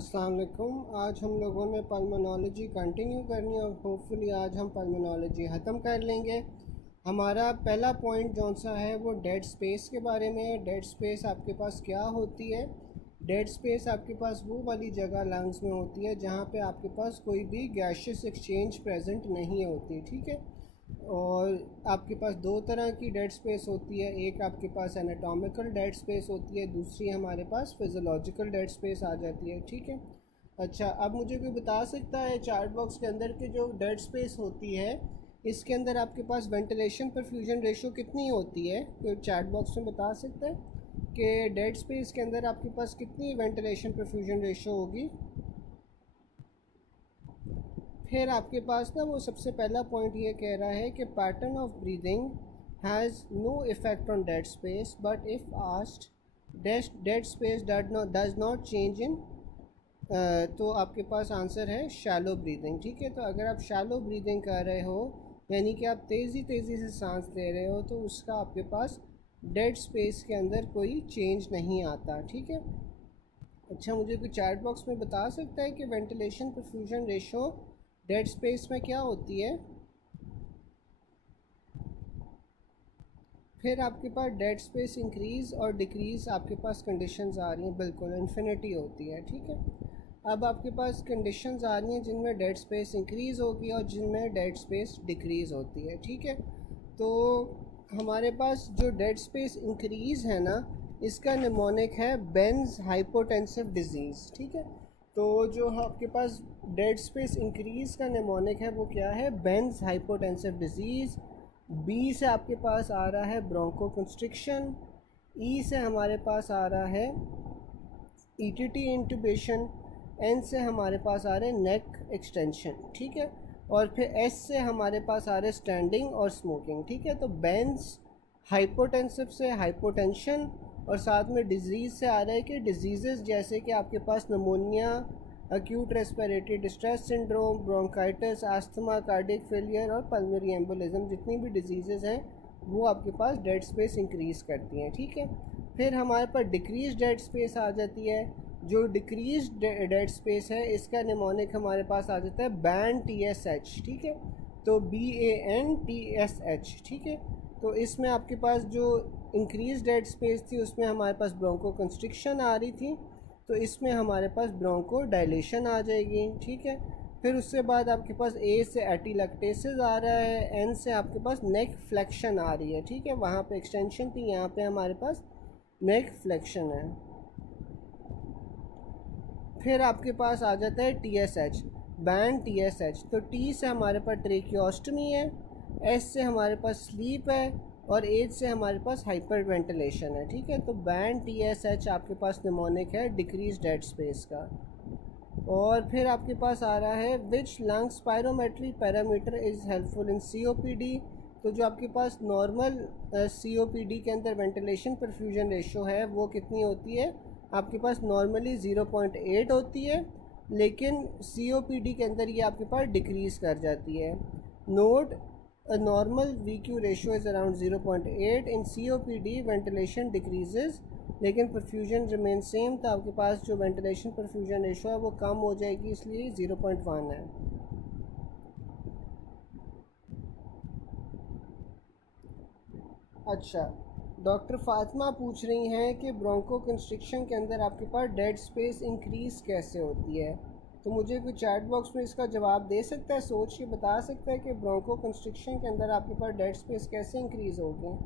अस्सलाम वालेकुम। आज हम लोगों ने पल्मोनोलॉजी कंटिन्यू करनी है और होपफुली आज हम पल्मोनोलॉजी ख़त्म कर लेंगे। हमारा पहला पॉइंट जौन सा है वो डेड स्पेस के बारे में है। डेड स्पेस आपके पास क्या होती है? डेड स्पेस आपके पास वो वाली जगह लंग्स में होती है जहाँ पे आपके पास कोई भी गैशियस एक्सचेंज प्रेजेंट नहीं होती, ठीक है। और आपके पास दो तरह की डेड स्पेस होती है, एक आपके पास एनाटॉमिकल डेड स्पेस होती है, दूसरी हमारे पास फिज़ोलॉजिकल डेड स्पेस आ जाती है, ठीक है। अच्छा, अब मुझे कोई बता सकता है चार्ट बॉक्स के अंदर के जो डेड स्पेस होती है इसके अंदर आपके पास वेंटिलेशन परफ्यूजन रेशो कितनी होती है? तो चार्ट बॉक्स में बता सकता है कि डेड स्पेस के अंदर आपके पास कितनी वेंटिलेशन परफ्यूजन रेशो होगी? फिर आपके पास ना वो सबसे पहला पॉइंट ये कह रहा है कि pattern of breathing has no effect on dead space but if asked dead space does not change in, तो आपके पास आंसर है शैलो ब्रीदिंग, ठीक है। तो अगर आप शैलो ब्रीदिंग कर रहे हो यानी कि आप तेज़ी से सांस ले रहे हो तो उसका आपके पास डेड स्पेस के अंदर कोई चेंज नहीं आता, ठीक है। अच्छा, मुझे कोई चैट बॉक्स में बता सकता है कि ventilation perfusion ratio dead space में क्या होती है? फिर आपके पास डेड स्पेस इंक्रीज़ और डिक्रीज़ आपके पास कंडीशंस आ रही हैं, बिल्कुल इन्फिनिटी होती है, ठीक है। अब आपके पास कंडीशंस आ रही हैं जिनमें डेड स्पेस इंक्रीज़ होगी और जिनमें डेड स्पेस डिक्रीज़ होती है, ठीक है। तो हमारे पास जो डेड स्पेस इंक्रीज़ है ना, इसका निमोनिक है बेंज हाइपोटेंसिव डिजीज़, ठीक है। तो जो आपके पास डेड स्पेस इंक्रीज़ का निमोनिक है वो क्या है? Benz hypotensive disease. बी से आपके पास आ रहा है ब्रोंको कंस्ट्रिक्शन। ई से हमारे पास आ रहा है ईटीटी इंटुबेशन। एन से हमारे पास आ रहे हैं नेक एक्सटेंशन, ठीक है। और फिर एस से हमारे पास आ रहे हैं स्टैंडिंग और स्मोकिंग, ठीक है। तो बेंज हाइपोटेंसिव से हाइपोटेंशन और साथ में डिजीज़ से आ रहा है कि डिजीज़ जैसे कि आपके पास pneumonia, acute respiratory distress syndrome, bronchitis, asthma, cardiac failure और पल्मोनरी एम्बोलिज्म, जितनी भी डिजीज़ हैं वो आपके पास डेड स्पेस इंक्रीज़ करती हैं, ठीक है। फिर हमारे पास डिक्रीज डेड स्पेस आ जाती है। जो डिक्रीज डेड स्पेस है इसका निमोनिक हमारे पास आ जाता है बैन TSH, ठीक है। तो BAN TSH, ठीक है। तो इसमें आपके पास जो इंक्रीज डेड स्पेस थी उसमें हमारे पास ब्रोंको कंस्ट्रिक्शन आ रही थी, तो इसमें हमारे पास ब्रोंको डायलेशन आ जाएगी, ठीक है। फिर उसके बाद आपके पास ए से एटीलैक्टेसिस आ रहा है, एन से आपके पास नेक फ्लेक्शन आ रही है, ठीक है। वहाँ पे एक्सटेंशन थी, यहाँ पे हमारे पास नेक फ्लेक्शन है। फिर आपके पास आ जाता है TSH, बैन TSH। तो टी से हमारे पास ट्रेकियोस्टमी है, एस से हमारे पास स्लीप है और एच से हमारे पास हाइपर वेंटिलेशन है, ठीक है। तो बैन TSH आपके पास निमोनिक है डिक्रीज डेड स्पेस का। और फिर आपके पास आ रहा है which lung spirometry parameter is helpful in COPD। तो जो आपके पास नॉर्मल COPD के अंदर वेंटिलेशन परफ्यूजन रेशो है वो कितनी होती है? आपके पास नॉर्मली 0.8 होती है, लेकिन COPD के अंदर ये आपके पास डिक्रीज़ कर जाती है। Note, a normal VQ ratio is around 0.8. in COPD ventilation decreases लेकिन परफ्यूजन रिमेन सेम, तो आपके पास जो वेंटिलेशन परफ्यूजन रेशो है वो कम हो जाएगी, इसलिए 0.1 है। अच्छा, डॉक्टर फातिमा पूछ रही हैं कि ब्रोंको कंस्ट्रिक्शन के अंदर आपके पास डेड स्पेस इंक्रीज़ कैसे होती है? तो मुझे कोई चैट बॉक्स में इसका जवाब दे सकता है, सोच के बता सकता है कि ब्रोंको कंस्ट्रिक्शन के अंदर आपके पास डेड स्पेस कैसे इंक्रीज़ होगी?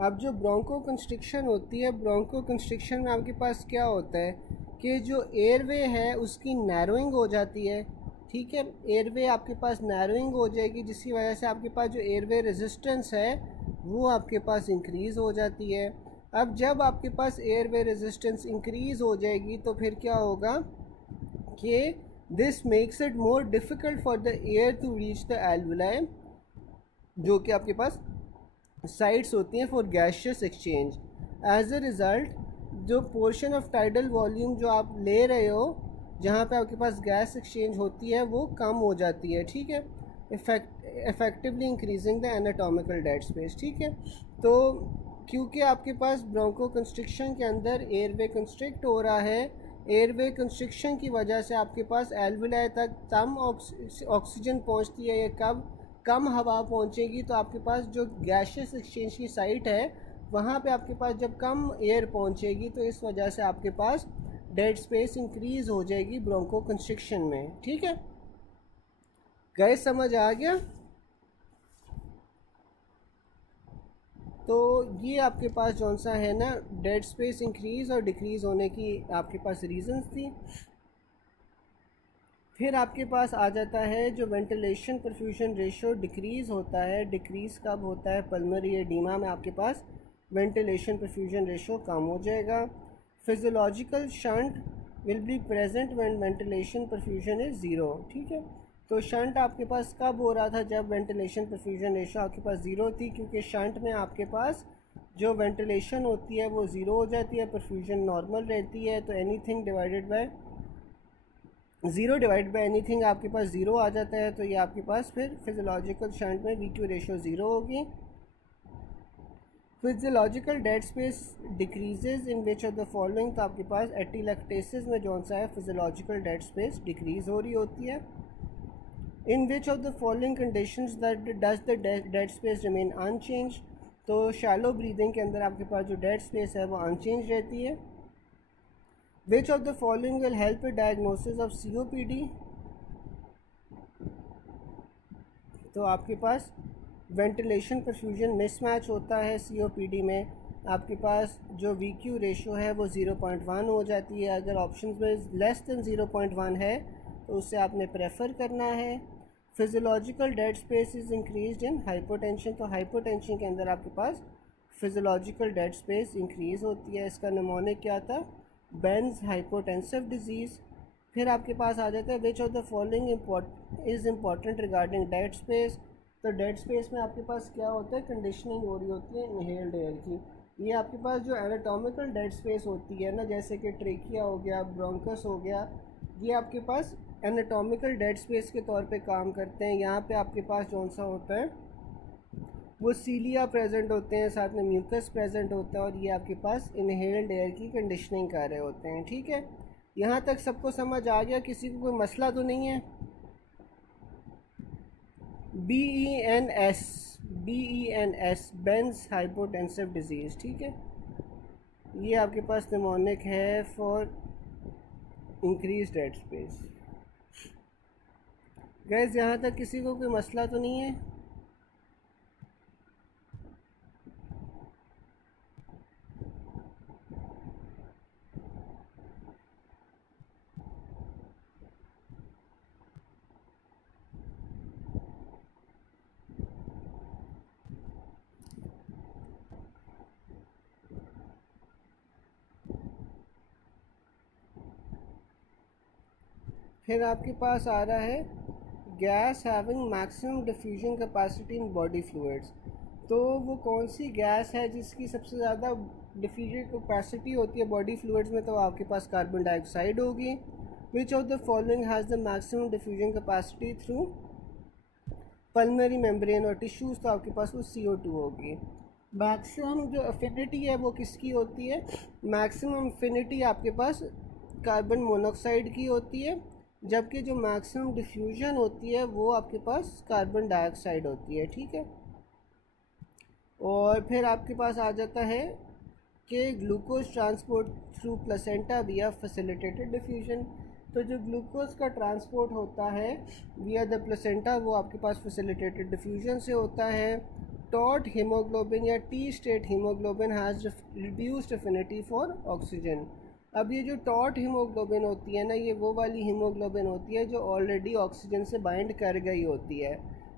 अब जो ब्रोंको कंस्ट्रिक्शन होती है, ब्रोंको कंस्ट्रिक्शन में आपके पास क्या होता है कि जो एयरवे है उसकी नैरोइंग हो जाती है, ठीक है। एयरवे आपके पास नैरोइंग हो जाएगी जिसकी वजह से आपके पास जो एयरवे रेजिस्टेंस है वो आपके पास इंक्रीज़ हो जाती है। अब जब आपके पास एयरवे रेजिस्टेंस इंक्रीज़ हो जाएगी तो फिर क्या होगा कि this makes it more difficult for the air to reach the alveoli, जो कि आपके पास साइट्स होती हैं for gaseous exchange. As a result जो पोर्शन ऑफ टाइडल वॉल्यूम जो आप ले रहे हो, जहाँ पे आपके पास गैस एक्सचेंज होती है, वो कम हो जाती है, ठीक है, effectively increasing the anatomical dead space, ठीक है। तो क्योंकि आपके पास ब्रोंको कंस्ट्रिक्शन के अंदर एयरवे कंस्ट्रिक्ट हो रहा है, एयरवे कंस्ट्रिक्शन की वजह से आपके पास एल्वुलाई तक कम ऑक्सीजन पहुंचती है, या कम हवा पहुंचेगी, तो आपके पास जो गैशियस एक्सचेंज की साइट है वहाँ पे आपके पास जब कम एयर पहुंचेगी, तो इस वजह से आपके पास डेड स्पेस इंक्रीज़ हो जाएगी ब्रोंको कंस्ट्रिक्शन में, ठीक है। गैस समझ आ गया? तो ये आपके पास जौन सा है ना, डेड स्पेस इंक्रीज़ और डिक्रीज़ होने की आपके पास रीजंस थी। फिर आपके पास आ जाता है जो वेंटिलेशन परफ्यूजन रेशो डिक्रीज़ होता है। डिक्रीज़ कब होता है? पल्मोनरी एडीमा में आपके पास वेंटिलेशन परफ्यूजन रेशो कम हो जाएगा। Physiological shunt will be present when ventilation perfusion is zero, ठीक है। तो शंट आपके पास कब हो रहा था? जब वेंटिलेशन परफ्यूजन रेशो आपके पास ज़ीरो थी, क्योंकि शंट में आपके पास जो वेंटिलेशन होती है वो ज़ीरो हो जाती है, परफ्यूजन नॉर्मल रहती है। तो anything divided by zero divide by anything आपके पास ज़ीरो आ जाता है। तो ये आपके पास फिर फिजियोलॉजिकल शंट में VQ रेशो ज़ीरो होगी। Physiological dead space decreases in which of the following, तो आपके पास एटीलैक्टेसिस में जौन सा है फिजियोलॉजिकल डेड स्पेस डिक्रीज़ हो रही होती है। In which of the following conditions that does the dead space remain unchange, तो शैलो ब्रीदिंग के अंदर आपके पास जो डेड स्पेस है वो अनचेंज रहती है। Which of the following will help a diagnosis of COPD, तो आपके पास वेंटिलेशन परफ्यूजन मिसमैच होता है COPD में। आपके पास जो VQ रेशो है वो 0.1 हो जाती है। अगर ऑप्शन में लेस दैन 0.1 है तो उससे आपने प्रेफर करना है। Physiological dead space is increased in hypotension, तो हाइपोटेंशन के अंदर आपके पास फिजियोलॉजिकल डेड स्पेस इंक्रीज़ होती है। इसका निमोनिक क्या था? Benz hypotensive disease. फिर आपके पास आ जाता है विच of the following is important regarding dead space, तो डेड स्पेस में आपके पास क्या होता है? कंडीशनिंग हो रही होती है इनहेल्ड एयर की। ये आपके पास जो एनाटॉमिकल डेड स्पेस होती है ना, जैसे कि ट्रेकिया हो गया, ब्रोंकस हो गया, ये आपके पास एनाटॉमिकल डेड स्पेस के तौर पे काम करते हैं। यहाँ पे आपके पास कौन सा होता है? वो सीलिया प्रेजेंट होते हैं, साथ में म्यूकस प्रेजेंट होता है, और ये आपके पास इनहेल्ड एयर की कंडीशनिंग कर रहे होते हैं, ठीक है। यहाँ तक सबको समझ आ गया? किसी को कोई मसला तो नहीं है? BENS बेंज हाइपोटेंसिव डिजीज़, ठीक है। ये आपके पास निमोनिक है for increase dead space. Gas यहाँ तक किसी को कोई मसला तो नहीं है? फिर आपके पास आ रहा है gas having maximum diffusion capacity in body fluids, तो वो कौन सी गैस है जिसकी सबसे ज़्यादा डिफ्यूजन कैपेसिटी होती है बॉडी फ्लूइड्स में? तो आपके पास कार्बन डाइऑक्साइड होगी। Which of the following has the maximum diffusion capacity through pulmonary membrane और टिश्यूज़, तो आपके पास वो CO2 होगी। मैक्सिमम जो अफिनिटी है वो किसकी होती है? मैक्सिमम अफिनिटी आपके पास कार्बन मोनोऑक्साइड की होती है, जबकि जो मैक्सिमम डिफ्यूजन होती है वो आपके पास कार्बन डाइऑक्साइड होती है, ठीक है। और फिर आपके पास आ जाता है कि ग्लूकोज ट्रांसपोर्ट थ्रू प्लेसेंटा विया फैसिलिटेटेड डिफ्यूजन, तो जो ग्लूकोज का ट्रांसपोर्ट होता है विया द प्लेसेंटा वो आपके पास फैसिलिटेटेड डिफ्यूजन से होता है। टॉट हीमोग्लोबिन या T state haemoglobin has reduced affinity for oxygen. अब ये जो टॉट हीमोग्लोबिन होती है ना, ये वो वाली हीमोग्लोबिन होती है जो ऑलरेडी ऑक्सीजन से बाइंड कर गई होती है।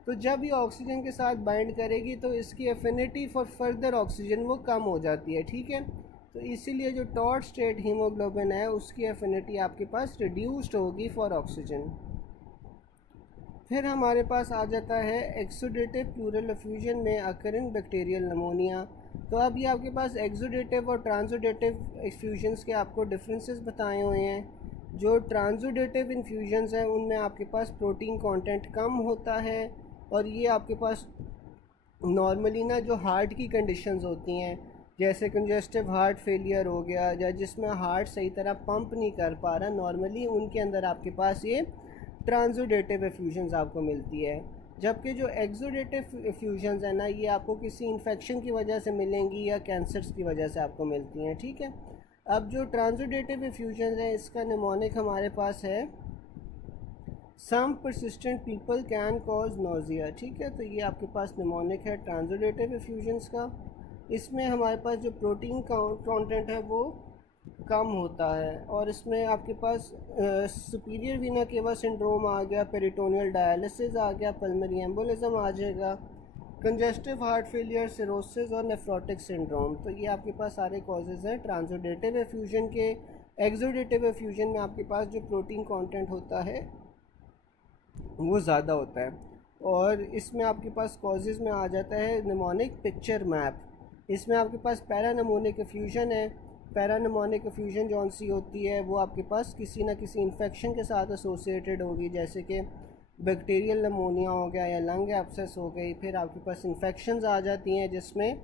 तो जब ये ऑक्सीजन के साथ बाइंड करेगी तो इसकी एफिनिटी फॉर फर्दर ऑक्सीजन वो कम हो जाती है, ठीक है। तो इसीलिए जो टॉर्च स्टेट हीमोग्लोबिन है उसकी एफिनिटी आपके पास रिड्यूस्ड होगी फॉर ऑक्सीजन। फिर हमारे पास आ जाता है एक्सुडेटिव प्लूरल एफ्यूजन में अकरिंग बैक्टीरियल नमोनिया। तो अब ये आपके पास एक्सुडेटिव और ट्रांसुडेटिव इन्फ्यूजन्स के आपको डिफरेंसेस बताए हुए हैं। जो ट्रांसुडेटिव इन्फ्यूजन्स हैं उनमें आपके पास प्रोटीन कंटेंट कम होता है और ये आपके पास नॉर्मली ना जो हार्ट की कंडीशंस होती हैं, जैसे कंजेस्टिव हार्ट फेलियर हो गया या जिसमें हार्ट सही तरह पंप नहीं कर पा रहा, नॉर्मली उनके अंदर आपके पास ये ट्रांसुडेटिव एफ्यूजन्स आपको मिलती है। जबकि जो एक्सुडेटिव एफ्यूजन्स है ना, ये आपको किसी इन्फेक्शन की वजह से मिलेंगी या कैंसर्स की वजह से आपको मिलती हैं। ठीक है, अब जो ट्रांसुडेटिव एफ्यूजन्स है इसका निमोनिक हमारे पास है some persistent people can cause nausea. ठीक है, तो ये आपके पास निमोनिक है ट्रांसुडेटिव एफ्यूजन्स का। इसमें हमारे पास जो प्रोटीन कंटेंट है वो कम होता है और इसमें आपके पास सुपीरियर वीना केवा सिंड्रोम आ गया, पेरिटोनियल डायलिसिस आ गया, पल्मोनरी एम्बोलिज्म आ जाएगा, कंजेस्टिव हार्ट फेलियर, सिरोसिस और नेफ्रोटिक सिंड्रोम। तो ये आपके पास सारे कॉजेज़ हैं ट्रांसुडेटिव एफ्यूजन के। एक्सुडेटिव एफ्यूजन में आपके पास जो प्रोटीन कंटेंट होता है वो ज़्यादा होता है और इसमें आपके पास कॉजेज़ में आ जाता है निमोनिक पिक्चर मैप। इसमें आपके पास पैरानिमोनिक एफ्यूजन है। पैरानिमोनिक एफ्यूजन जौन सी होती है वो आपके पास किसी न किसी इन्फेक्शन के साथ एसोसिएटेड होगी, जैसे कि बैक्टीरियल नमोनिया हो गया या लंग एब्सेस हो गई। फिर आपके पास इन्फेक्शंस आ जाती हैं जिसमें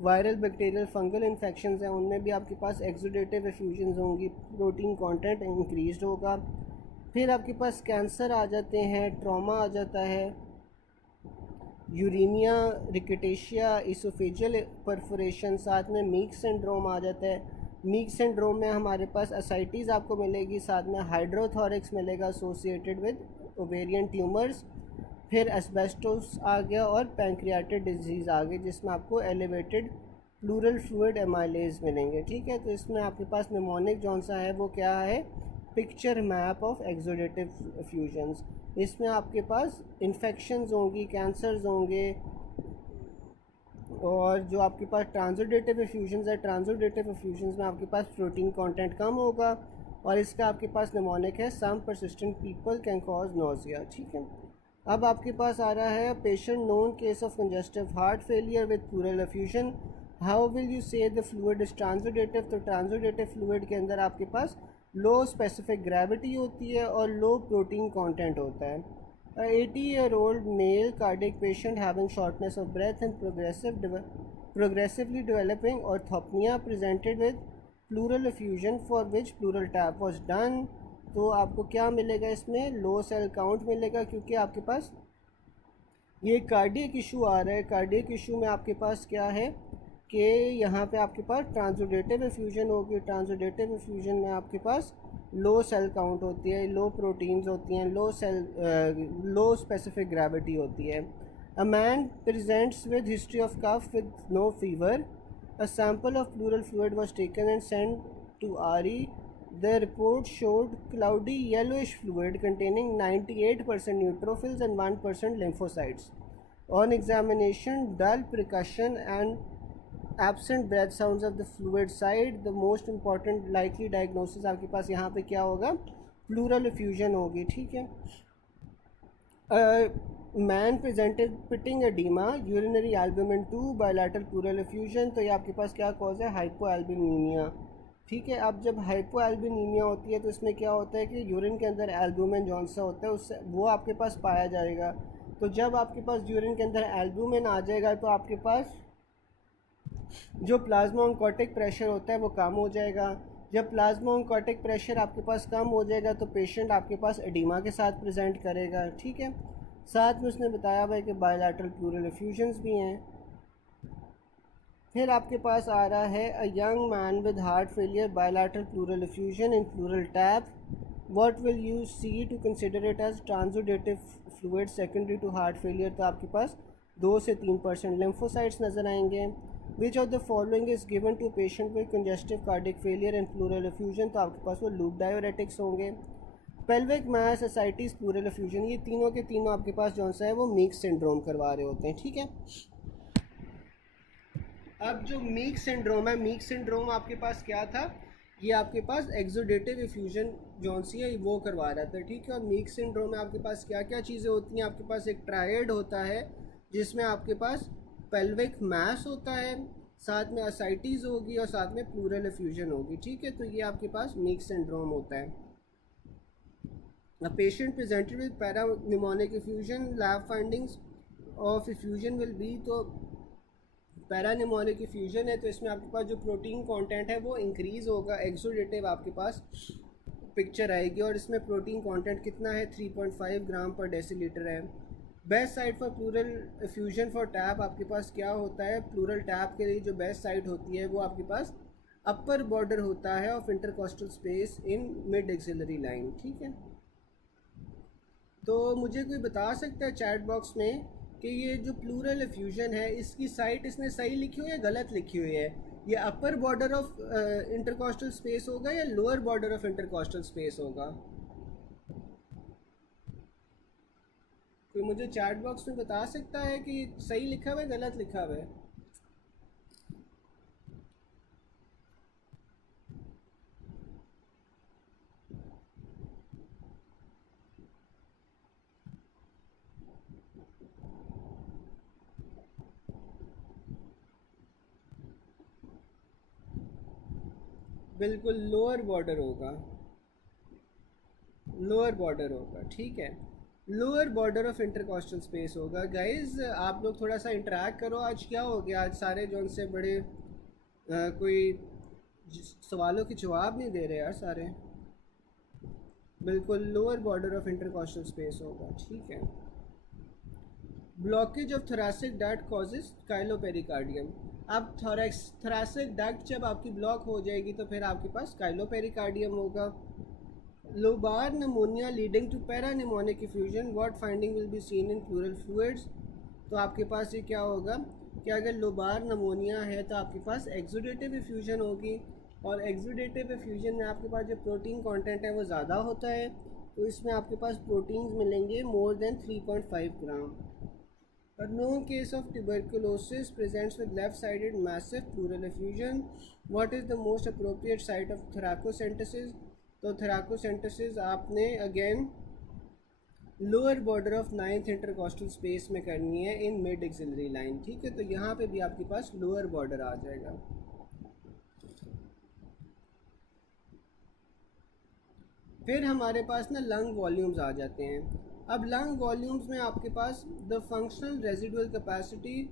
वायरल, बैक्टीरियल, फंगल इन्फेक्शंस हैं, उनमें भी आपके पास एक्सुडेटिव एफ्यूजन्स होंगी, प्रोटीन कंटेंट इंक्रीज्ड होगा। फिर आपके पास कैंसर आ जाते हैं, ट्रॉमा आ जाता है, यूरेनिया, रिकेटेशिया, इसोफेजियल परफोरेशन, साथ में मीक सिंड्रोम आ जाता है। मीक सिंड्रोम में हमारे पास असाइटीज़ आपको मिलेगी, साथ में हाइड्रोथोरिक्स मिलेगा एसोसिएटेड विद ओवेरियन ट्यूमर्स। फिर एस्बेस्टोस आ गया और पैंक्रियाटिक डिजीज़ आ गई जिसमें आपको एलिवेटेड प्लूरल फ्लूइड एमाइलेज मिलेंगे। ठीक है, तो इसमें आपके पास निमोनिक जौन सा है वो क्या है, पिक्चर मैप ऑफ एक्सुडेटिव एफ्यूजन्स। इसमें आपके पास इन्फेक्शंस होंगी, कैंसर्स होंगे और जो आपके पास ट्रांसुडेटिव एफ्यूजन्स है, ट्रांसुडेटिव एफ्यूजन्स में आपके पास प्रोटीन कंटेंट कम होगा और इसका आपके पास निमोनिक है some persistent people can cause nausea. ठीक है, अब आपके पास आ रहा है patient known case of congestive heart failure with pleural effusion, how will you say the fluid is transudative. तो ट्रांसुडेटिव फ्लूइड के अंदर आपके पास लो स्पेसिफिक ग्रेविटी होती है और लो प्रोटीन कंटेंट होता है। 80-year-old male cardiac patient having shortness of breath and progressively developing orthopnea presented with pleural effusion for which pleural tap was done। तो आपको क्या मिलेगा, इसमें लो सेल काउंट मिलेगा क्योंकि आपके पास ये कार्डियक इशू आ रहा है। कार्डियक इशू में आपके पास क्या है कि यहाँ पे आपके पास ट्रांसुडेटिव एफ्यूजन होगी। ट्रांसुडेटिव एफ्यूजन में आपके पास लो सेल काउंट होती है, लो प्रोटीन्स होती हैं, लो स्पेसिफिक ग्रेविटी होती है। A man presents with history of cough with no fever, a sample of pleural fluid was taken and sent to आरी। The report showed cloudy yellowish fluid containing 98% neutrophils and 1% lymphocytes. On examination, dull percussion and absent breath sounds of the fluid side. The most important likely diagnosis आपके पास यहाँ पे क्या होगा, plural effusion होगी। ठीक है, man presented pitting oedema, urinary albumin 2, bilateral pleural effusion. तो ये आपके पास क्या कॉज है, हाइपोएल्बुमिनिया। ठीक है, अब जब हाइपोएल्बुमिनिया होती है तो इसमें क्या होता है कि यूरिन के अंदर एल्बुमिन जौन सा होता है उससे वो आपके पास पाया जाएगा। तो जब आपके पास यूरिन के अंदर एल्बुमिन आ जाएगा तो आपके पास जो प्लाज्मा ऑन्कोटिक प्रेशर होता है वो कम हो जाएगा। जब प्लाज्मा ऑन्कोटिक प्रेशर आपके पास कम हो जाएगा तो पेशेंट आपके पास एडीमा के साथ प्रेजेंट करेगा। ठीक है, साथ में उसने बताया हुआ है कि बायलैटरल प्लूरल एफ्यूजन्स भी हैं। फिर आपके पास आ रहा है a young man with heart failure, bilateral pleural effusion in pleural tap, what will you see to consider it as transudative fluid secondary to heart failure. तो आपके पास 2 से 3% लिम्फोसाइट्स नज़र आएंगे। Which of the following is given to patient with congestive cardiac failure and pleural effusion. तो आपके पास वो लूप डायोरेटिक्स होंगे। Pelvic mass, ascites, pleural effusion, ये तीनों के तीनों आपके पास जौन सा है वो मीक सिंड्रोम करवा रहे होते हैं। ठीक है, अब जो मीक सिंड्रोम है, मीक सिंड्रोम आपके पास क्या था, ये आपके पास एक्सोडेटिव इफ्यूजन जौन सी है वो करवा रहा था, ठीक है। और मीक सिंड्रोम में आपके पास क्या क्या चीज़ें होती हैं, आपके पास एक ट्रायड होता है जिसमें आपके पास पेल्विक मास होता है, साथ में असाइटीज़ होगी और साथ में प्लूरल इफ्यूजन होगी, ठीक है। तो ये आपके पास मीक सिंड्रोम होता है। A patient presented with paranymonic effusion, lab findings of effusion will be, तो पैरानिमोनिक इफ्यूजन है तो इसमें आपके पास जो प्रोटीन कंटेंट है वो इंक्रीज़ होगा, एक्सोडेटिव आपके पास पिक्चर आएगी और इसमें प्रोटीन कंटेंट कितना है 3.5 ग्राम पर डेसीलीटर है। Best site for pleural effusion for tap आपके पास क्या होता है, प्लूरल टैप के लिए जो बेस्ट साइट होती है वो आपके पास अपर बॉर्डर होता है of intercostal space in mid axillary line, ठीक है। तो मुझे कोई बता सकता है चैट बॉक्स में कि ये जो प्लूरल इफ्यूजन है इसकी साइट इसने सही लिखी हुई है या गलत लिखी हुई है, ये upper border of intercostal space होगा या lower border of intercostal space होगा। कोई मुझे चैट बॉक्स में बता सकता है कि सही लिखा हुआ है गलत लिखा हुआ है। बिल्कुल लोअर बॉर्डर होगा, लोअर बॉर्डर होगा, ठीक है। Lower border of intercostal space होगा। गाइज आप लोग थोड़ा सा इंटरेक्ट करो, आज क्या हो गया, आज सारे जो उनसे बड़े कोई सवालों के जवाब नहीं दे रहे यार सारे। बिल्कुल lower border of intercostal space होगा, ठीक है। Blockage of thoracic duct causes chylopericardium. अब थोरैसिक डक्ट जब आपकी ब्लॉक हो जाएगी तो फिर आपके पास काइलोपेरिकार्डियम होगा। Lobar pneumonia leading to parapneumonic effusion, what finding will be seen in pleural fluids. तो आपके पास ये क्या होगा कि अगर लोबार नमोनिया है तो आपके पास एक्सोडेटिव इफ्यूजन होगी और एक्सोडेटिव इफ्यूजन में आपके पास जो प्रोटीन कंटेंट है वो ज़्यादा होता है, तो इसमें आपके पास प्रोटीन्स मिलेंगे more than 3.5 gram. A known case of tuberculosis presents with left-sided massive pleural effusion. What is the most appropriate site of thoracocentesis? तो thoracocentesis आपने again lower border of 9th intercostal space में करनी है in mid axillary line, ठीक है। तो यहाँ पे भी आपके पास लोअर बॉर्डर आ जाएगा। फिर हमारे पास ना लंग वॉल्यूम्स आ जाते हैं। अब लंग वॉल्यूम्स में आपके पास द फंक्शनल रेजिडुअल कैपेसिटी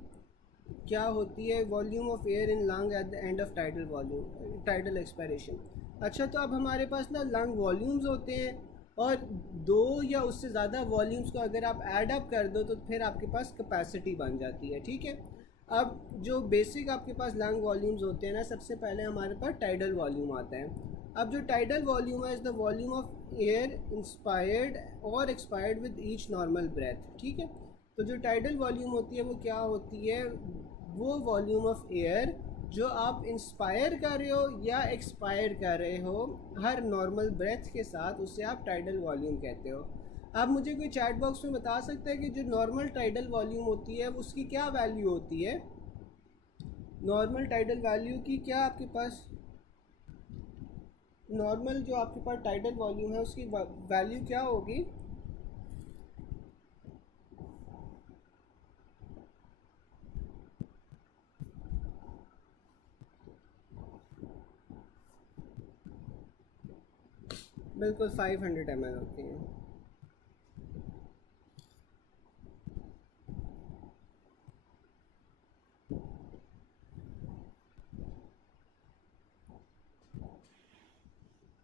क्या होती है, volume of air in lung at the end of tidal volume, tidal expiration. अच्छा, तो अब हमारे पास ना लंग वॉल्यूम्स होते हैं और दो या उससे ज़्यादा वॉल्यूम्स को अगर आप ऐड अप कर दो तो फिर आपके पास कैपेसिटी बन जाती है, ठीक है। अब जो बेसिक आपके पास लंग वॉल्यूम्स होते हैं ना, सबसे पहले हमारे पास टाइडल वॉल्यूम आता है। अब जो टाइडल वॉल्यूम है is the volume of air inspired और expired with each normal breath, ठीक है। तो जो टाइडल वॉल्यूम होती है वो क्या होती है, वो वॉल्यूम ऑफ एयर जो आप इंस्पायर कर रहे हो या एक्सपायर कर रहे हो हर नॉर्मल ब्रेथ के साथ, उससे आप टाइडल वॉल्यूम कहते हो। आप मुझे कोई चैट बॉक्स में बता सकते हैं कि जो नॉर्मल टाइडल वॉल्यूम होती है उसकी क्या वैल्यू होती है, नॉर्मल टाइडल वैल्यू की क्या आपके पास, नॉर्मल जो आपके पास टाइडल वॉल्यूम है उसकी वैल्यू क्या होगी। बिल्कुल 500 ml होती है।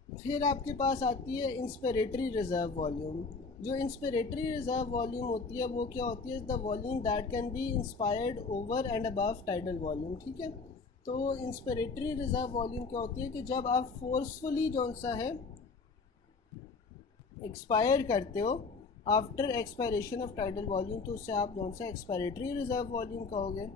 फिर आपके पास आती है इंस्पिरेटरी रिजर्व वॉल्यूम। जो इंस्पिरेटरी रिजर्व वॉल्यूम होती है वो क्या होती है, the volume that can B inspired over and above tidal volume, ठीक है। तो इंस्पिरेटरी रिजर्व वॉल्यूम क्या होती है कि जब आप फोर्सफुली जो सा है एक्सपायर करते हो after expiration of tidal volume, तो उससे आप जो सा एक्सपायरेटरी रिजर्व वॉल्यूम कहोगे।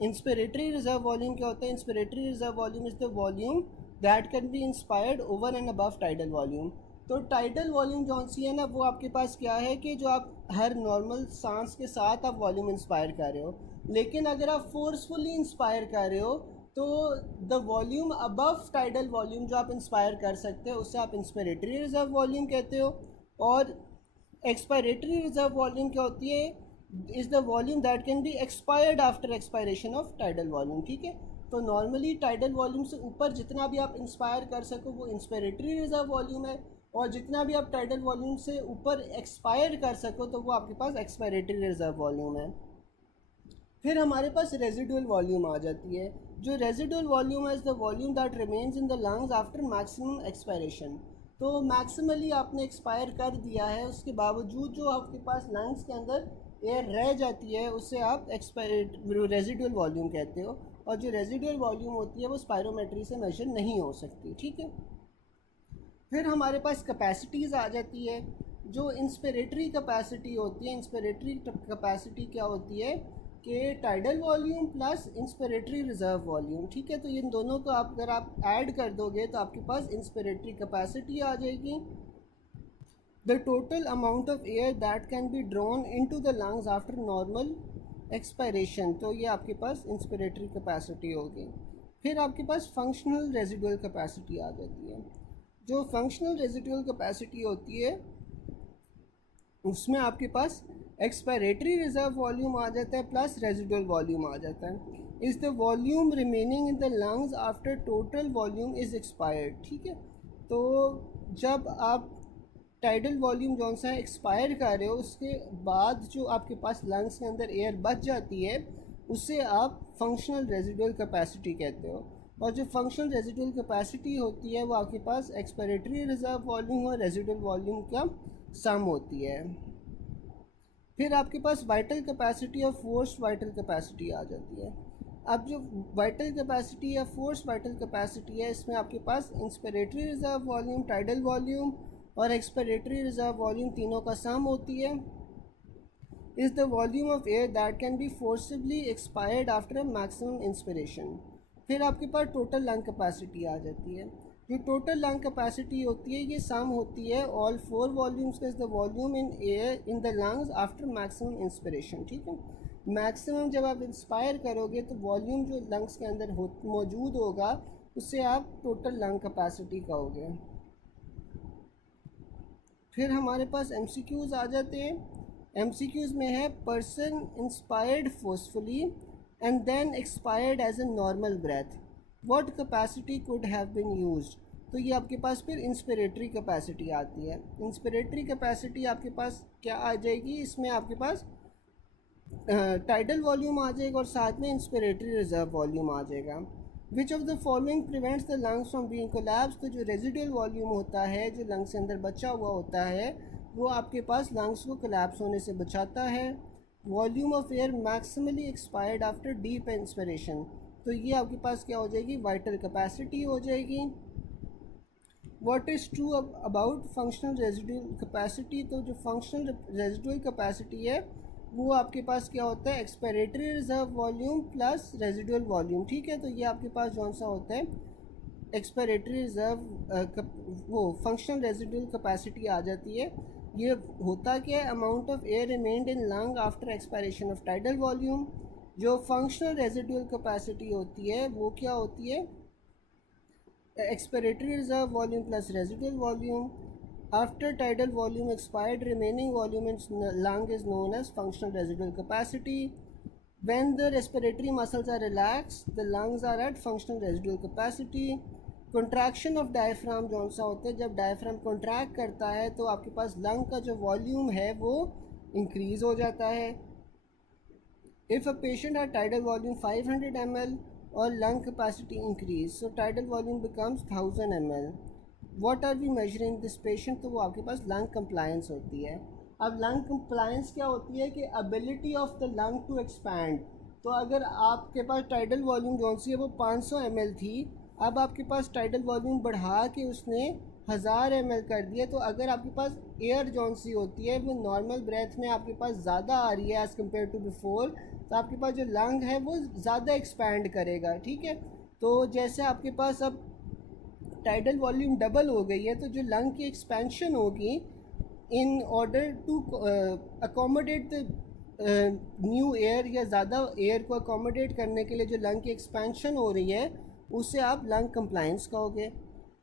इंस्पिरेटरी रिजर्व वॉल्यूम क्या होता है, inspiratory reserve volume is the volume that can B inspired over and above tidal volume. तो टाइडल वॉल्यूम जौन सी है ना, वो आपके पास क्या है कि जो आप हर नॉर्मल सांस के साथ आप वॉल्यूम इंस्पायर कर रहे हो, लेकिन अगर आप फोर्सफुली इंस्पायर कर रहे हो तो the volume above tidal volume जो आप इंस्पायर कर सकते हो उससे आप इंस्पिरेटरी रिजर्व वॉल्यूम कहते हो। और एक्सपायरेटरी रिजर्व वॉल्यूम क्या होती है, is the volume that can B expired after expiration of tidal volume. ठीक है, तो नॉर्मली टाइडल वॉल्यूम से ऊपर जितना भी आप इंस्पायर कर सको वो इंस्पिरेटरी रिजर्व वॉल्यूम है, और जितना भी आप टाइडल वॉल्यूम से ऊपर एक्सपायर कर सको तो वो आपके पास एक्सपायरेटरी रिजर्व वॉल्यूम है। फिर हमारे पास रेजिडुअल वॉल्यूम आ जाती है। जो रेजिडुअल वॉल्यूम है is the volume that remains in the lungs after maximum expiration. तो मैक्सिमली आपने एक्सपायर कर दिया है, उसके बावजूद जो आपके पास लंग्स के अंदर एयर रह जाती है उससे आप रेजिडुअल वॉल्यूम कहते हो। और जो रेजिडुअल वॉल्यूम होती है वो स्पायरोमेट्री से मेजर नहीं हो सकती। ठीक है, फिर हमारे पास कैपेसिटीज़ आ जाती है। जो इंस्पिरेटरी कैपेसिटी होती है, इंस्पिरेटरी कैपेसिटी क्या होती है कि tidal volume plus inspiratory reserve volume. ठीक है, तो इन दोनों को आप अगर आप ऐड कर दोगे तो आपके पास इंस्पिरेटरी कैपेसिटी आ जाएगी, the total amount of air that can be drawn into the lungs after normal expiration. तो ये आपके पास इंस्पिरेटरी कैपेसिटी होगी। फिर आपके पास फंक्शनल रेजिडुअल कैपेसिटी आ जाती है। जो फंक्शनल रेजिडुअल कैपेसिटी होती है उसमें आपके पास एक्सपायरेटरी रिजर्व वॉल्यूम आ जाता है प्लस रेजिडुअल वॉल्यूम आ जाता है। Is the volume remaining in the lungs after total volume is expired. ठीक है, तो जब आप टाइडल वॉल्यूम जौन सा एक्सपायर कर रहे हो उसके बाद जो आपके पास लंग्स के अंदर एयर बच जाती है उससे आप फंक्शनल रेजिडुअल कैपेसिटी कहते हो। और जो फंक्शनल रेजिडुअल कैपेसिटी होती है वो आपके पास एक्सपायरेटरी रिजर्व वॉल्यूम और रेजिडुअल वॉल्यूम का सम होती है। फिर आपके पास वाइटल कैपेसिटी और फोर्स वाइटल कैपेसिटी आ जाती है। अब जो वाइटल कैपेसिटी या फोर्स वाइटल कैपेसिटी है इसमें आपके पास inspiratory reserve volume, tidal volume और एक्सपायरेटरी रिजर्व वॉल्यूम तीनों का सम होती है। Is the volume of air that can be forcibly expired after maximum inspiration. फिर आपके पास टोटल लंग कैपेसिटी आ जाती है। जो टोटल लंग कैपेसिटी होती है ये सम होती है ऑल फोर वॉल्यूम्स का, is the volume in air in the lungs after maximum inspiration. ठीक है, मैक्सिमम जब आप इंस्पायर करोगे तो वॉल्यूम जो लंग्स के अंदर मौजूद होगा उससे आप टोटल लंग कैपेसिटी कहोगे। फिर हमारे पास MCQs आ जाते हैं। MCQs में है person inspired forcefully and then expired as a normal breath, what capacity could have been used। तो ये आपके पास फिर इंस्पिरेटरी कैपेसिटी आती है। इंस्पिरेटरी कैपेसिटी आपके पास क्या आ जाएगी, इसमें आपके पास टाइडल वॉल्यूम आ जाएगा और साथ में इंस्पिरेटरी रिजर्व वॉल्यूम आ जाएगा। विच of the following prevents the lungs from being collapse. तो जो रेजिडुअल वॉल्यूम होता है जो लंग्स के अंदर बचा हुआ होता है वो आपके पास लंग्स को कोलैप्स होने से बचाता है। Volume of air maximally expired after deep inspiration. तो ये आपके पास क्या हो जाएगी, वाइटल कैपेसिटी हो जाएगी। What is true about functional residual capacity. तो जो फंक्शनल रेजिडुअल कैपेसिटी है वो आपके पास क्या होता है, expiratory reserve volume plus residual volume. ठीक है, तो ये आपके पास कौन सा होता है, एक्सपायरेटरी रिजर्व वो फंक्शनल रेजिडुअल कैपेसिटी आ जाती है। ये होता क्या है, amount of air remained in lung after expiration of tidal volume. जो फंक्शनल रेजिडुअल कैपेसिटी होती है वो क्या होती है, expiratory reserve volume plus residual volume. After tidal volume expired remaining volume in lung is known as functional residual capacity. When the respiratory muscles are relaxed the lungs are at functional residual capacity. Contraction of diaphragm जौन सा होता है, जब diaphragm contract करता है तो आपके पास lung का जो वॉल्यूम है वो इंक्रीज़ हो जाता है। If a patient had tidal volume 500 ml और lung capacity increase, so tidal volume becomes 1000 ml। What are we measuring this patient. तो वो आपके पास लंग कंप्लायंस होती है। अब लंग कंप्लायंस क्या होती है कि ability of the lung to expand. तो अगर आपके पास टाइडल वॉल्यूम जौन सी है वो 500 ml थी, अब आपके पास टाइडल वॉल्यूम बढ़ा के उसने 1000 ml कर दिया, तो अगर आपके पास एयर जौन सी होती है वो नॉर्मल ब्रेथ में आपके पास ज़्यादा आ रही है एज़ कम्पेयर टू बिफोर, तो आपके पास जो लंग है वो ज़्यादा एक्सपैंड करेगा। ठीक है, तो जैसे आपके पास अब टाइडल वॉल्यूम डबल हो गई है तो जो लंग की एक्सपेंशन होगी in order to accommodate the new air या ज़्यादा एयर को अकोमोडेट करने के लिए जो लंग की एक्सपेंशन हो रही है उससे आप लंग कंप्लाइंस कहोगे।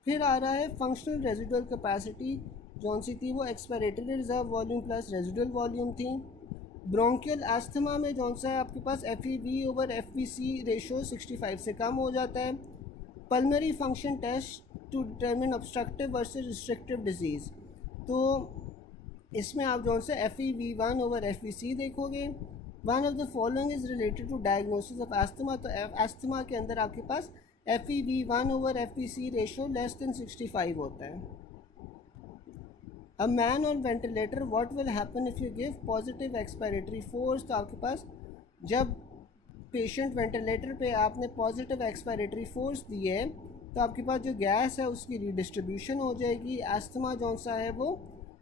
फिर आ रहा है फंक्शनल रेजिडुअल कैपेसिटी, जौन सी थी वो expiratory reserve volume plus residual volume थी। ब्रोंकियल एस्थमा में जौन सा है आपके पास FEV ओवर FVC रेशो 65 से कम हो जाता है। Pulmonary function test to determine obstructive versus restrictive disease, तो इसमें आप जौन सा FEV1 ओवर FVC देखोगे। One of the following is related to diagnosis of asthma, तो एस्थमा के अंदर आपके पास FEV1 over FVC ratio less than 65 होता है। A man on ventilator what will happen if you give positive expiratory force, तो आपके पास जब पेशेंट वेंटिलेटर पे आपने पॉजिटिव एक्सपायरेटरी फोर्स दी है तो आपके पास जो गैस है उसकी रिडिस्ट्रीब्यूशन हो जाएगी। एस्थमा जौन सा है वो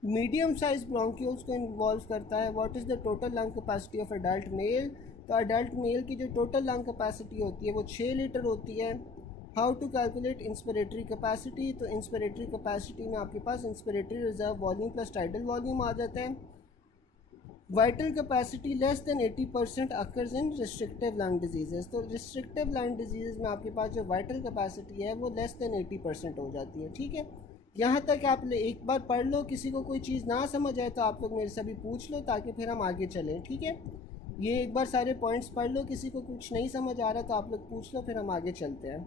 मीडियम साइज ब्रोंक्यूल्स को इन्वॉल्व करता है। What is the total lung capacity of adult mail, तो अडल्ट मेल की जो टोटल लंग कैपेसिटी होती है वो 6 लीटर होती है। How to calculate inspiratory capacity, तो इंस्पिरेटरी कैपेसिटी में आपके पास inspiratory reserve volume plus tidal volume आ जाता है। Vital capacity less than 80% occurs in restrictive lung disease, तो रिस्ट्रिक्टिव लंग डिजीज़ में आपके पास जो वाइटल कैपेसिटी है वो लेस देन 80% हो जाती है। ठीक है, यहाँ तक आप एक बार पढ़ लो, किसी को कोई चीज़ ना समझ आए तो आप लोग मेरे से भी पूछ लो ताकि फिर हम आगे चलें। ठीक है, ये एक बार सारे पॉइंट्स पढ़ लो, किसी को कुछ नहीं समझ आ रहा तो आप लोग पूछ लो, फिर हम आगे चलते हैं।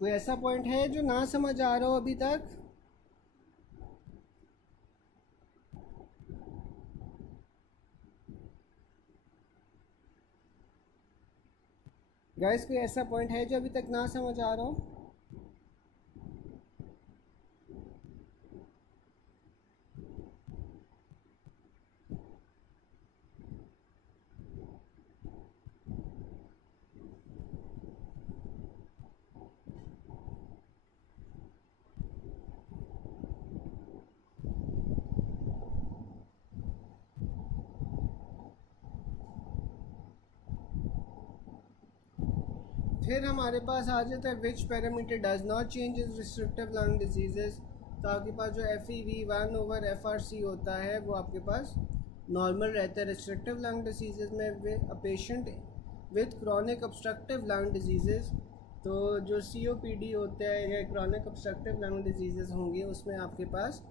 कोई ऐसा पॉइंट है जो ना समझ आ रहा हो अभी तक? गाइस कोई ऐसा पॉइंट है जो अभी तक ना समझ आ रहा हो? फिर हमारे पास आ जाता है which parameter does not change in restrictive lung disease, तो आपके पास जो FEV1 ओवर FRC होता है वो आपके पास नॉर्मल रहता है रिस्ट्रिक्टिव लंग डिजीज़ में। A patient with chronic obstructive lung disease, तो जो COPD होता है या क्रॉनिक ऑब्स्ट्रक्टिव लंग डिजीज़ होंगे उसमें आपके पास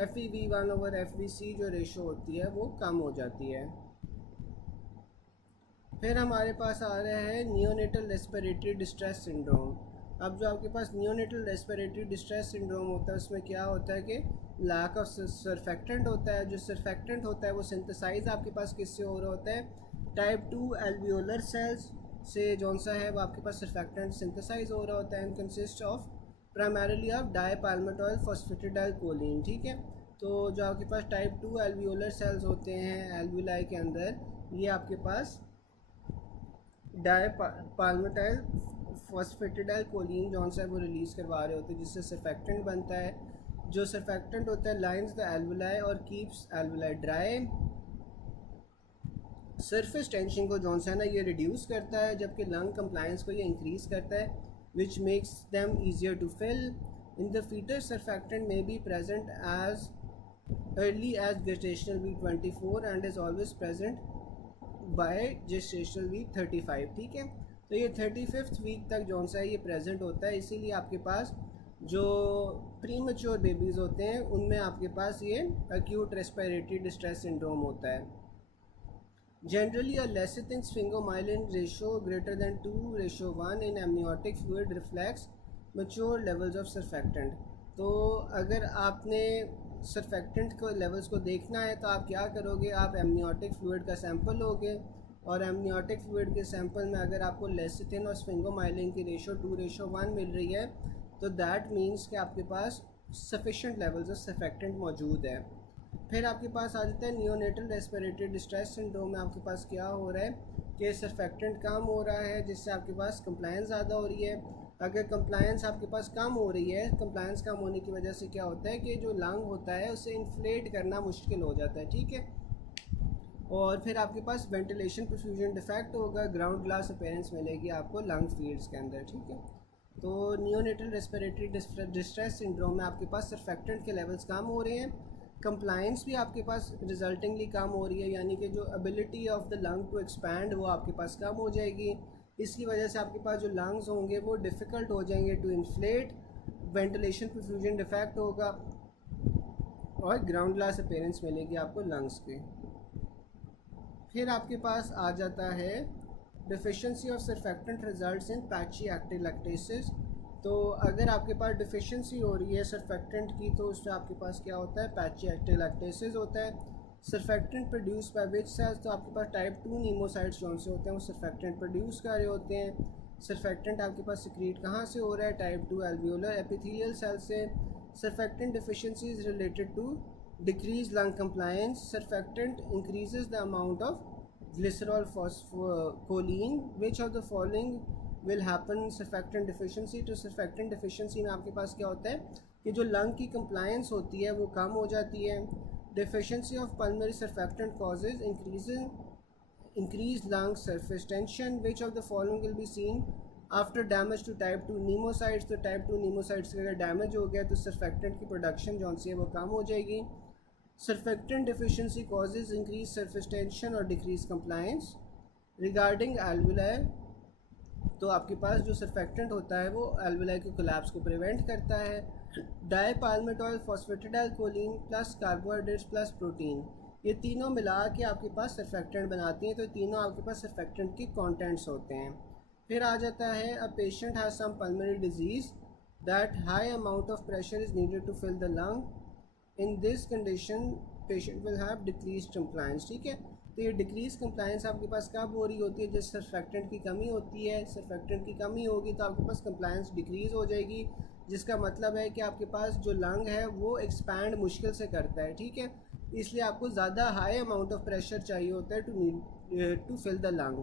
FEV1 ओवर FVC जो रेशो होती है वो कम हो जाती है। फिर हमारे पास आ रहा है नियोनेटल रेस्पिरेटरी डिस्ट्रेस सिंड्रोम। अब जो आपके पास नियोनेटल रेस्पिरेटरी डिस्ट्रेस सिंड्रोम होता है उसमें क्या होता है कि लैक ऑफ सर्फेक्टेंट होता है। जो सर्फेक्टेंट होता है वो सिंथेसाइज आपके पास किससे हो रहा होता है? टाइप 2 एल्वियोलर सेल्स से जौन सा है वो आपके पास सर्फेक्टेंट सिंथेसाइज हो रहा होता है and consist of primarily of dipalmitoyl phosphatidyl choline. ठीक है, तो जो आपके पास टाइप 2 एल्वियोलर सेल्स होते हैं एल्विलाई के अंदर, ये आपके पास डाईपाल्मिटाइल फॉस्फेटिडाइल कोलिन जौन सा है वो रिलीज़ करवा रहे होते हैं जिससे सर्फेक्टेंट बनता है। जो सर्फेक्टेंट होता है लाइंस द एल्विलाई और keeps alveoli dry. Surface tension को जौन सा है ना ये रिड्यूस करता है, जबकि लंग कंप्लायंस को ये इंक्रीज़ करता है which makes them easier to fill. In the foetus surfactant may be present as early as gestational week 24 and is always present by gestational week 35। ठीक है, तो ये 35th वीक तक जौन सा है ये प्रेजेंट होता है, इसीलिए आपके पास जो प्री मैच्योर बेबीज़ होते हैं उनमें आपके पास ये एक्यूट रेस्पिरेटरी डिस्ट्रेस सिंड्रोम होता है। Generally a lecithin sphingomyelin ratio greater than 2:1 in amniotic fluid reflex mature levels of surfactant. तो अगर आपने सरफेक्टेंट को लेवल्स को देखना है तो आप क्या करोगे, आप एमनियोटिक फ्लूइड का सैंपल लोगे और एमनियोटिक फ्लूइड के सैंपल में अगर आपको लेसिथिन और स्फिंगोमाइलिन की रेशो 2:1 मिल रही है तो दैट मीन्स कि आपके पास सफिशेंट लेवल्स ऑफ सरफेक्टेंट मौजूद है। फिर आपके पास आ जाता है नियोनेटल रेस्पिरेटरी डिस्ट्रेस सिंड्रोम में आपके पास क्या हो रहा है कि सरफेक्टेंट कम हो रहा है जिससे आपके पास कंप्लायंस ज़्यादा हो रही है। अगर कंप्लायंस आपके पास कम हो रही है, कंप्लायंस कम होने की वजह से क्या होता है कि जो लंग होता है उसे इन्फ्लेट करना मुश्किल हो जाता है, ठीक है। और फिर आपके पास वेंटिलेशन परफ्यूजन डिफेक्ट होगा, ग्राउंड ग्लास अपीयरेंस मिलेगी आपको लंग फील्ड्स के अंदर, ठीक है। तो नियोनेटल रेस्पिरेटरी डिस्ट्रेस सिंड्रोम में आपके पास सरफेक्टेंट के लेवल्स कम हो रहे हैं, कंप्लायंस भी आपके पास रिजल्टिंगली कम हो रही है, यानी कि जो ability of the lung to expand वो आपके पास कम हो जाएगी। इसकी वजह से आपके पास जो लंग्स होंगे वो डिफ़िकल्ट हो जाएंगे to inflate, ventilation perfusion defect होगा और ग्राउंड ग्लास अपीयरेंस मिलेगी आपको लंग्स की। फिर आपके पास आ जाता है deficiency of surfactant results in patchy active lactases. तो अगर आपके पास डिफिशिएंसी हो रही है सरफेक्टेंट की तो उससे आपके पास क्या होता है, पैची एक्टिव लैक्टेसेस होता है। Surfactant produce by which cells, तो आपके पास टाइप 2 नीमोसाइट्स जौन से होते हैं वो सरफेक्टेंट प्रोड्यूस कर रहे होते हैं। सरफेक्टेंट आपके पास सिक्रीट कहाँ से हो रहा है, टाइप 2 एल्वियोलर एपिथेलियल सेल से। Surfactant deficiency is related to decrease lung compliance. Surfactant increases the amount of glycerol phosphocholine, which of the following will happen surfactant deficiency. तो सरफेक्टेंट डिफिशिएंसी में आपके पास क्या होता है कि जो लंग की कंप्लायंस होती है वो कम हो जाती है। Deficiency of pulmonary surfactant causes increased lung surface tension, which of the following will be seen after damage to type 2 pneumocytes। तो टाइप 2 pneumocytes का अगर डैमेज हो गया तो सरफेक्टेंट की प्रोडक्शन जो सी है वो कम हो जाएगी। Surfactant deficiency causes increase surface tension और डिक्रीज कंप्लायंस। रिगार्डिंग एल्वुलाई, तो आपके पास जो सरफेक्टेंट होता है वो एल्वुलाई के कोलैप्स को प्रिवेंट करता है। डाईपाल्मेटॉइल फॉस्फेटिडाइलकोलिन प्लस कार्बोहाइड्रेट्स प्लस प्रोटीन, ये तीनों मिला के आपके पास सरफेक्टेंट बनाती हैं, तो तीनों आपके पास सरफेक्टेंट के कंटेंट्स होते हैं। फिर आ जाता है a patient has some pulmonary disease that high amount of pressure is needed to fill the lung. In this condition patient will have decrease compliance, ठीक है। तो ये डिक्रीज कंप्लायंस आपके पास कब हो रही होती है, जब सरफेक्टेंट की कमी होती है। सरफेक्टेंट की कमी होगी तो आपके पास कंप्लायंस डिक्रीज़ हो जाएगी, जिसका मतलब है कि आपके पास जो लंग है वो एक्सपैंड मुश्किल से करता है, ठीक है। इसलिए आपको ज़्यादा हाई अमाउंट ऑफ प्रेशर चाहिए होता है टू फिल द लंग।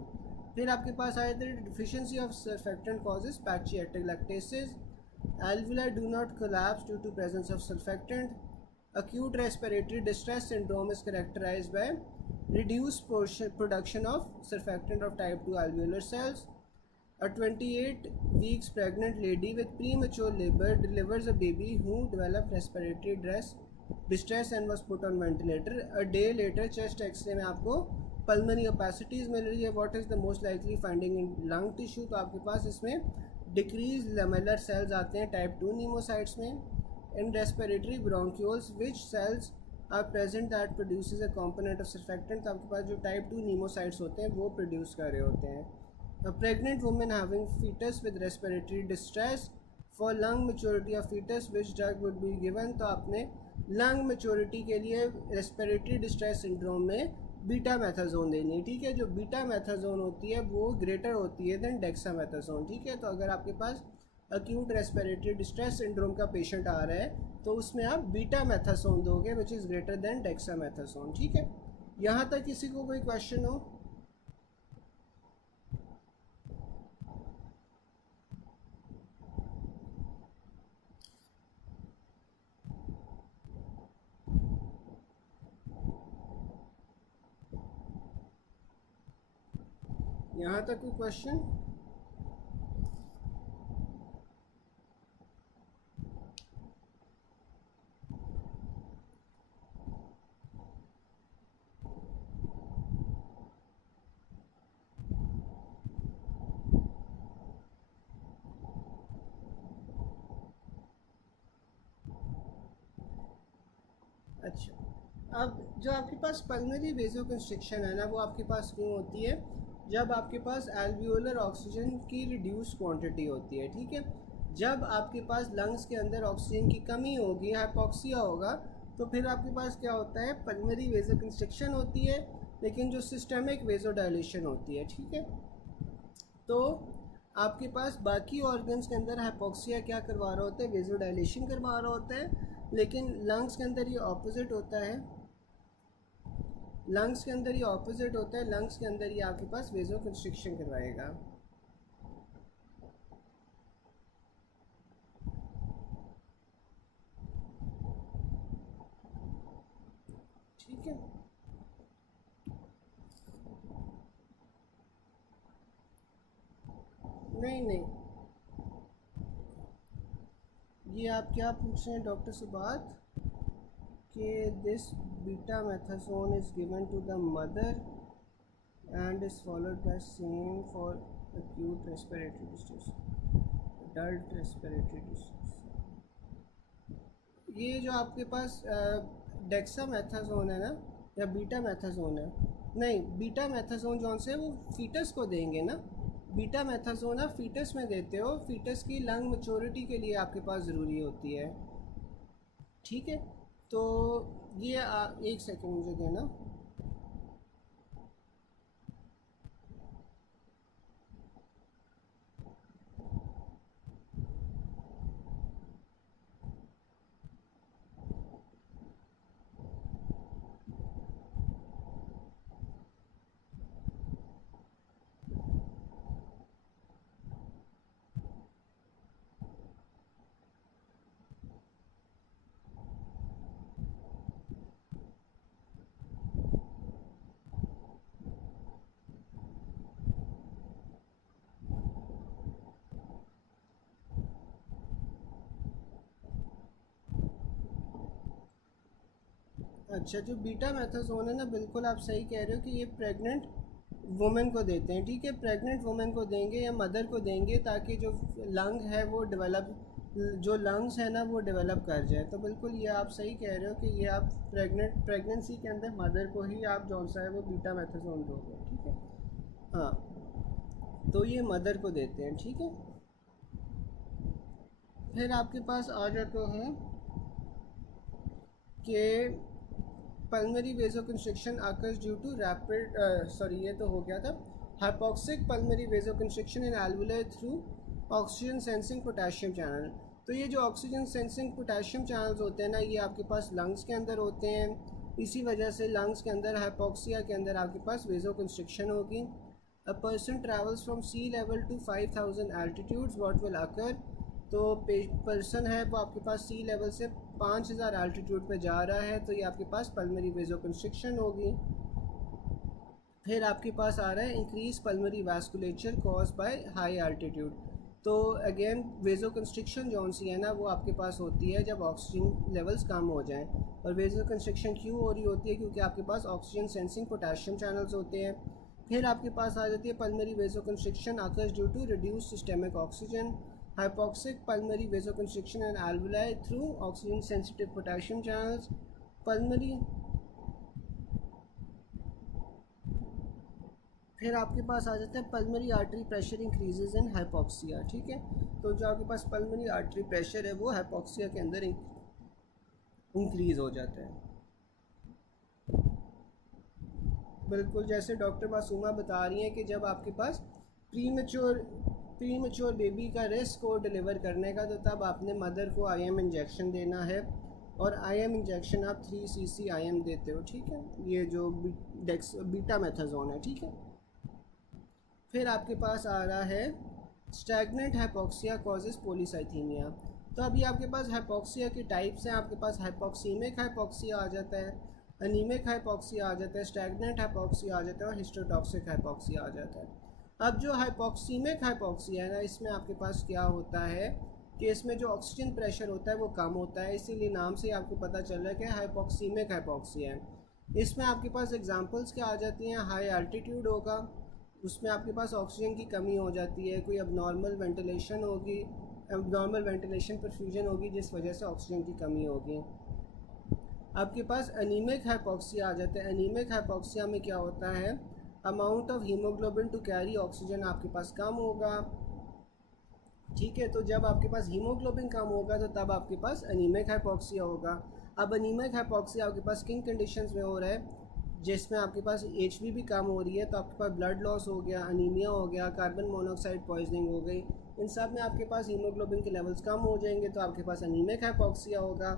फिर आपके पास आया था deficiency of surfactant causes patchy active lactases. Alveoli do not collapse due to presence of surfactant. acute respiratory distress syndrome is characterized by reduced production of surfactant of type 2 alveolar cells. A 28 weeks pregnant lady with premature labor delivers a baby who developed respiratory distress and was put on ventilator. A day later chest x-ray में आपको pulmonary opacities मिल रही है। What is the most likely finding in lung tissue, तो आपके पास इसमें decreased lamellar cells आते हैं type 2 pneumocytes में। In respiratory bronchioles, which cells are present that produces a component of surfactant, तो आपके पास जो टाइप 2 नीमोसाइट्स होते हैं वो प्रोड्यूस कर रहे होते हैं। A pregnant woman having fetus with respiratory distress, for lung maturity of fetus which drug would be given, तो आपने लंग मेच्योरिटी के लिए रेस्पिरेटरी डिस्ट्रेस सिंड्रोम में बीटा मेथाजोन देनी है, ठीक है। जो बीटा मेथाजोन होती है वो ग्रेटर होती है देन डेक्सामेथाजोन, ठीक है। तो अगर आपके पास अक्यूट रेस्पिरेटरी डिस्ट्रेस सिंड्रोम का पेशेंट आ रहा है तो उसमें आप बीटा मेथासोन दोगे which is greater than dexamethasone, ठीक है। यहाँ तक किसी को कोई क्वेश्चन हो? यहाँ तक कोई क्वेश्चन? अच्छा, अब जो आपके पास पल्मोनरी वेज़ोकंस्ट्रिक्शन है ना वो आपके पास क्यों होती है, जब आपके पास एल्वियोलर ऑक्सीजन की रिड्यूस क्वांटिटी होती है, ठीक है। जब आपके पास लंग्स के अंदर ऑक्सीजन की कमी होगी, हाइपोक्सिया होगा, तो फिर आपके पास क्या होता है, पल्मोनरी वेज़ोकंस्ट्रिक्शन होती है, लेकिन जो सिस्टमिक वेज़ोडाइलेशन होती है, ठीक है। तो आपके पास बाकी ऑर्गन्स के अंदर हाइपोक्सिया क्या करवा रहा होता है, वेज़ोडाइलेशन करवा रहा होता है, लेकिन लंग्स के अंदर ये ऑपोजिट होता है। लंग्स के अंदर ये ऑपोजिट होता है, लंग्स के अंदर ये आपके पास वेज़ोकंस्ट्रिक्शन करवाएगा, ठीक है। नहीं नहीं, ये आप क्या पूछ रहे हैं डॉक्टर से बात कि this betamethasone is given to the mother and is followed by same for acute respiratory distress, adult respiratory distress। ये जो आपके पास डेक्सामेथासोन है ना, या बीटा मेथासोन है, नहीं बीटा मेथासोन जौन से वो फीटस को देंगे ना, बीटा मेथासोन आप फीटस में देते हो, फीटस की लंग मैच्योरिटी के लिए आपके पास ज़रूरी होती है, ठीक है। तो ये एक सेकंड मुझे देना। अच्छा, जो बीटा मेथासोन है ना, बिल्कुल आप सही कह रहे हो कि ये प्रेग्नेंट वुमेन को देते हैं, ठीक है, प्रेग्नेंट वुमेन को देंगे या मदर को देंगे, ताकि जो लंग है वो डेवलप, जो लंग्स है ना वो डेवलप कर जाए। तो बिल्कुल ये आप सही कह रहे हो कि ये आप प्रेगनेंसी के अंदर मदर को ही आप जौन सा है वो बीटा मेथासोन दोगे, ठीक है। हाँ, तो ये मदर को देते हैं, ठीक है। फिर आपके पास आ जाते हैं कि pulmonary vasoconstriction occurs due to rapid, sorry ये तो हो गया था, hypoxic pulmonary vasoconstriction in alveolar through oxygen sensing potassium channel. तो ये जो ऑक्सीजन सेंसिंग पोटेशियम चैनल्स होते हैं ना, ये आपके पास लंग्स के अंदर होते हैं, इसी वजह से लंग्स के अंदर हाइपोक्सिया के अंदर आपके पास वेज़ोकंस्ट्रिक्शन होगी। A person travels from sea level to 5000 altitudes what will occur. तो पर्सन है वो आपके पास सी लेवल से 5000 एल्टीट्यूड पे जा रहा है, तो ये आपके पास पल्मोनरी वेज़ोकंस्ट्रिक्शन होगी। फिर आपके पास आ रहा है increase pulmonary vasculature cause by high altitude. तो अगेन वेज़ोकंस्ट्रिक्शन जौन सी है ना वो आपके पास होती है जब ऑक्सीजन लेवल्स कम हो जाएं। और वेज़ोकंस्ट्रिक्शन क्यों हो रही होती है, क्योंकि आपके पास ऑक्सीजन सेंसिंग पोटेशियम चैनल्स होते हैं। फिर आपके पास आ जाती है pulmonary vasoconstriction occurs due to reduce systemic oxygen, hypoxic pulmonary vasoconstriction and alveoli through oxygen sensitive potassium channels, pulmonary। फिर आपके पास आ जाता है पल्मोनरी आर्टरी प्रेशर इंक्रीजेज इन हाइपोक्सिया, ठीक है। तो जो आपके पास पल्मोनरी आर्टरी प्रेशर है वो हाइपोक्सिया के अंदर इंक्रीज हो जाता है। बिल्कुल जैसे डॉक्टर मासूमा बता रही हैं कि जब आपके पास प्रीमेच्योर बेबी का रिस्क को डिलीवर करने का, तो तब आपने मदर को आईएम इंजेक्शन देना है, और आईएम इंजेक्शन आप 3 cc आईएम देते हो, ठीक है। ये जो बीटा मेथासोन है, ठीक है। फिर आपके पास आ रहा है स्टैग्नेंट हाइपोक्सिया कॉजेज पॉलीसाइथीमिया। तो अभी आपके पास हाइपोक्सिया के टाइप्स हैं, आपके पास हाइपोक्सीमिक हाइपोक्सिया आ जाता है, अनीमिक हाइपोक्सिया आ जाता है, स्टैग्नेंट हाइपोक्सिया आ जाता है, और हिस्टोटॉक्सिक हाइपोक्सिया आ जाता है। अब जो हाइपोक्सीमिक हाइपोक्सिया है ना, इसमें आपके पास क्या होता है कि इसमें जो ऑक्सीजन प्रेशर होता है वो कम होता है, इसीलिए नाम से आपको पता चल रहा है कि हाइपोक्सीमिक हाइपोक्सिया है। इसमें आपके पास एग्जांपल्स क्या आ जाती हैं, हाई एल्टीट्यूड होगा, उसमें आपके पास ऑक्सीजन की कमी हो जाती है, कोई अबनॉर्मल वेंटिलेशन होगी, अबनॉर्मल वेंटिलेशन परफ्यूजन होगी जिस वजह से ऑक्सीजन की कमी होगी। आपके पास अनीमिक हाइपोक्सिया आ जाता है। अनीमिक हाइपोक्सिया में क्या होता है, amount of haemoglobin to carry oxygen आपके पास कम होगा, ठीक है। तो जब आपके पास हीमोग्लोबिन कम होगा तो तब आपके पास अनीमिक हाइपोक्सिया होगा। अब अनीमिक हाइपोक्सिया आपके पास किन कंडीशंस में हो रहा है, जिसमें आपके पास HB भी कम हो रही है, तो आपके पास ब्लड लॉस हो गया, अनीमिया हो गया, कार्बन मोनोऑक्साइड पॉइजनिंग हो गई, इन सब में आपके पास हीमोग्लोबिन के लेवल्स कम हो जाएंगे, तो आपके पास अनीमिक हाइपोक्सिया होगा।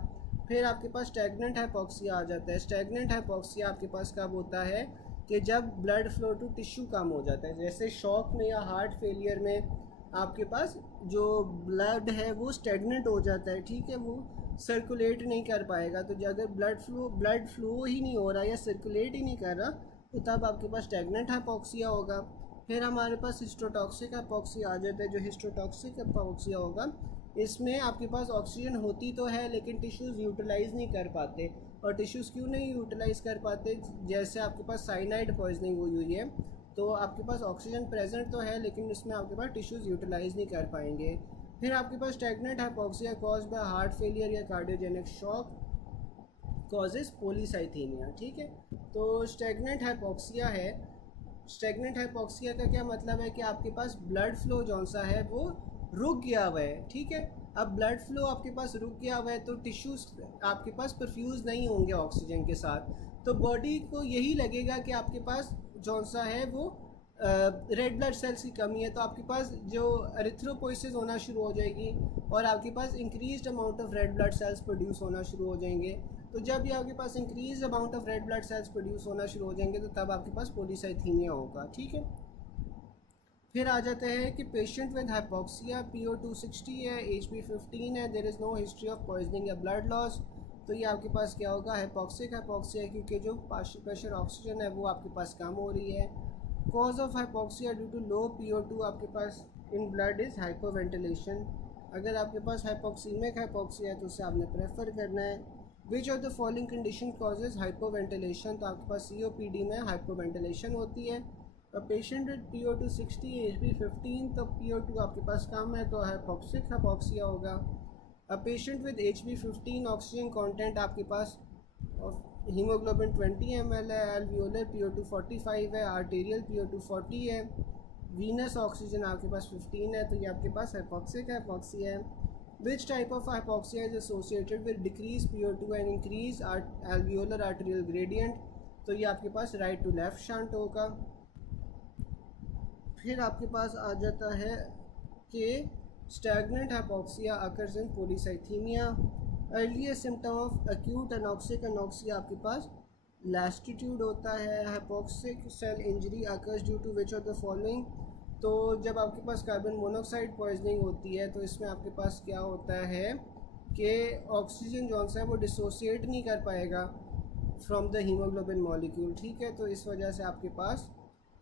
फिर आपके पास स्टैग्नेंट हाइपोक्सिया आ जाता है। स्टैग्नेंट हाइपोक्सिया आपके पास कब होता है कि जब ब्लड फ्लो टू टिश्यू कम हो जाता है, जैसे शॉक में या हार्ट फेलियर में आपके पास जो ब्लड है वो स्टैग्नेंट हो जाता है, ठीक है, वो सर्कुलेट नहीं कर पाएगा। तो अगर ब्लड फ्लो ही नहीं हो रहा या सर्कुलेट ही नहीं कर रहा, तो तब आपके पास स्टैग्नेंट हाइपोक्सिया होगा। फिर हमारे पास हिस्टोटॉक्सिक हाइपोक्सिया आ जाता है। जो हिस्टोटॉक्सिक हाइपोक्सिया होगा, इसमें आपके पास ऑक्सीजन होती तो है लेकिन टिश्यूज़ यूटिलाइज़ नहीं कर पाते। और टिश्यूज़ क्यों नहीं यूटिलाइज़ कर पाते, जैसे आपके पास साइनाइड पॉइजनिंग हुई हुई है, तो आपके पास ऑक्सीजन प्रेजेंट तो है लेकिन इसमें आपके पास टिश्यूज़ यूटिलाइज़ नहीं कर पाएंगे। फिर आपके पास stagnant hypoxia cause by heart failure या कार्डियोजेनिक शॉक कॉजेज पॉलीसाइथेमिया, ठीक है। तो स्टैग्नेंट हाइपोक्सिया है। स्टैग्नेंट हाइपोक्सिया का क्या मतलब है कि आपके पास ब्लड फ्लो जौन सा है वो रुक गया हुआ है, ठीक है। अब ब्लड फ्लो आपके पास रुक गया हुआ है तो टिश्यूज़ आपके पास परफ्यूज़ नहीं होंगे ऑक्सीजन के साथ, तो बॉडी को यही लगेगा कि आपके पास जौन सा है वो रेड ब्लड सेल्स की कमी है, तो आपके पास जो एरिथ्रोपोइसिस होना शुरू हो जाएगी और आपके पास increased amount of red blood cells produce होना शुरू हो जाएंगे। तो जब ये आपके पास increase amount of red blood cells produce होना शुरू हो जाएंगे तो तब आपके पास पॉलीसाइथीमिया होगा, ठीक है। फिर आ जाता है कि पेशेंट विद हाइपोक्सिया PO260 है, HB15 है, there is no history of poisoning या ब्लड लॉस, तो ये आपके पास क्या होगा, हाइपोक्सिक हाइपोक्सिया, क्योंकि जो प्रेशर ऑक्सीजन है वो आपके पास कम हो रही है। Cause of hypoxia due to low PO2 आपके पास इन ब्लड इज़ हाइपोवेंटिलेशन। अगर आपके पास हाइपोक्सीमिक हाइपोक्सिया है तो उसे आपने प्रेफर करना है। विच of the following condition causes hypoventilation, तो आपके पास COPD में हाइपोवेंटिलेशन होती है। पेशेंट विद PO260 HB15, तो PO2 आपके पास कम है तो हाइपोक्सिक हाइपोक्सिया होगा। Patient with HB15 oxygen content आपके पास हीमोग्लोबिन 20 ml है, एल्वियोलर PO2 45 है, आर्टेरियल PO2 40 है, वीनस ऑक्सीजन आपके पास 15 है, तो ये आपके पास हाइपोक्सिक हाइपोक्सिया है। Which type of hypoxia is associated with decrease PO2 and increase alveolar arterial gradient, तो ये आपके पास राइट टू लेफ्ट शंट होगा। फिर आपके पास आ जाता है कि stagnant hypoxia occurs in polycythemia. Earliest symptom of acute anoxic anoxia आपके पास लैस्टिट्यूड होता है। Hypoxic cell injury occurs due to which of the following, तो जब आपके पास कार्बन मोनोऑक्साइड पॉइजनिंग होती है तो इसमें आपके पास क्या होता है कि ऑक्सीजन जौन सा है वो डिसोसिएट नहीं कर पाएगा फ्रॉम द हीमोग्लोबिन मॉलिक्यूल, ठीक है, तो इस वजह से आपके पास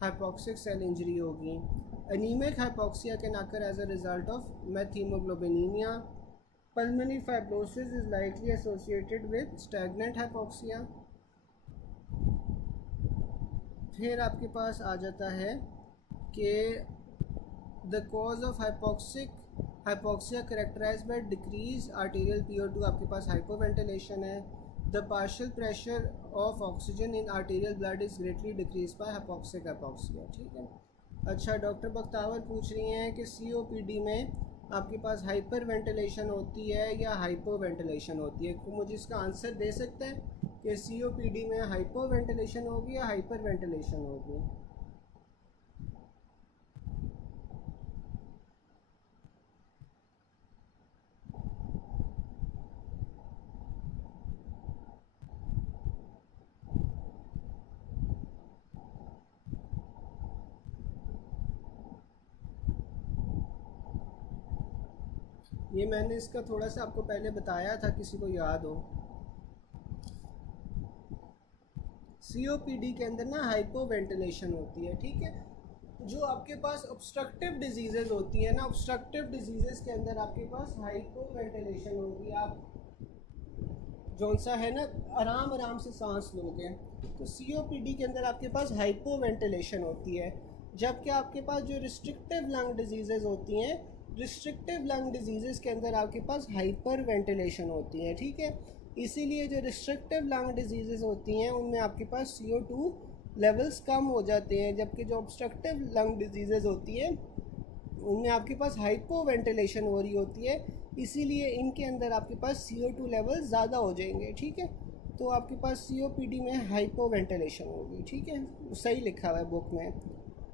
हाइपोक्सिक सेल इंजरी होगी। Anemic hypoxia can occur as a result of methemoglobinemia. Pulmonary fibrosis is likely associated with stagnant hypoxia. फिर आपके पास आ जाता है कि the cause of hypoxia characterized by decrease arterial PO2 आपके पास हाइपोवेंटिलेशन है। The partial pressure of oxygen in arterial blood is greatly decrease by hypoxic hypoxia, ठीक है। अच्छा, डॉक्टर बख्तावर पूछ रही हैं कि COPD में आपके पास हाइपर वेंटिलेशन होती है या हाइपो वेंटिलेशन होती है, तो मुझे इसका आंसर दे सकते हैं कि COPD में हाइपो वेंटिलेशन होगी या हाइपर वेंटिलेशन होगी। ये मैंने इसका थोड़ा सा आपको पहले बताया था, किसी को याद हो। COPD के अंदर ना हाइपो वेंटिलेशन होती है, ठीक है। जो आपके पास ऑब्स्ट्रक्टिव डिजीज़ेज़ होती है ना, ऑब्स्ट्रक्टिव डिजीज़ेज़ के अंदर आपके पास हाइपो वेंटिलेशन होगी। आप जौन सा है ना आराम आराम से सांस लोगे, तो COPD के अंदर आपके पास हाइपो वेंटिलेशन होती है। जबकि आपके पास जो रिस्ट्रिक्टिव लंग डिजीज़ेज़ होती हैं, रिस्ट्रिक्टिव लंग डिजीज़ेज़ के अंदर आपके पास हाइपर वेंटिलेशन होती है, ठीक है। इसीलिए जो रिस्ट्रिक्टिव लंग डिजीज़ेज़ होती हैं उनमें आपके पास CO2 लेवल्स कम हो जाते हैं, जबकि जो ऑब्स्ट्रक्टिव लंग डिजीज़ेज़ होती हैं उनमें आपके पास हाइपो वेंटिलेशन हो रही होती है, इसीलिए इनके अंदर आपके पास CO2 लेवल ज़्यादा हो जाएंगे, ठीक है। तो आपके पास COPD में हाइपो वेंटिलेशन होगी, ठीक है, सही लिखा हुआ है बुक में।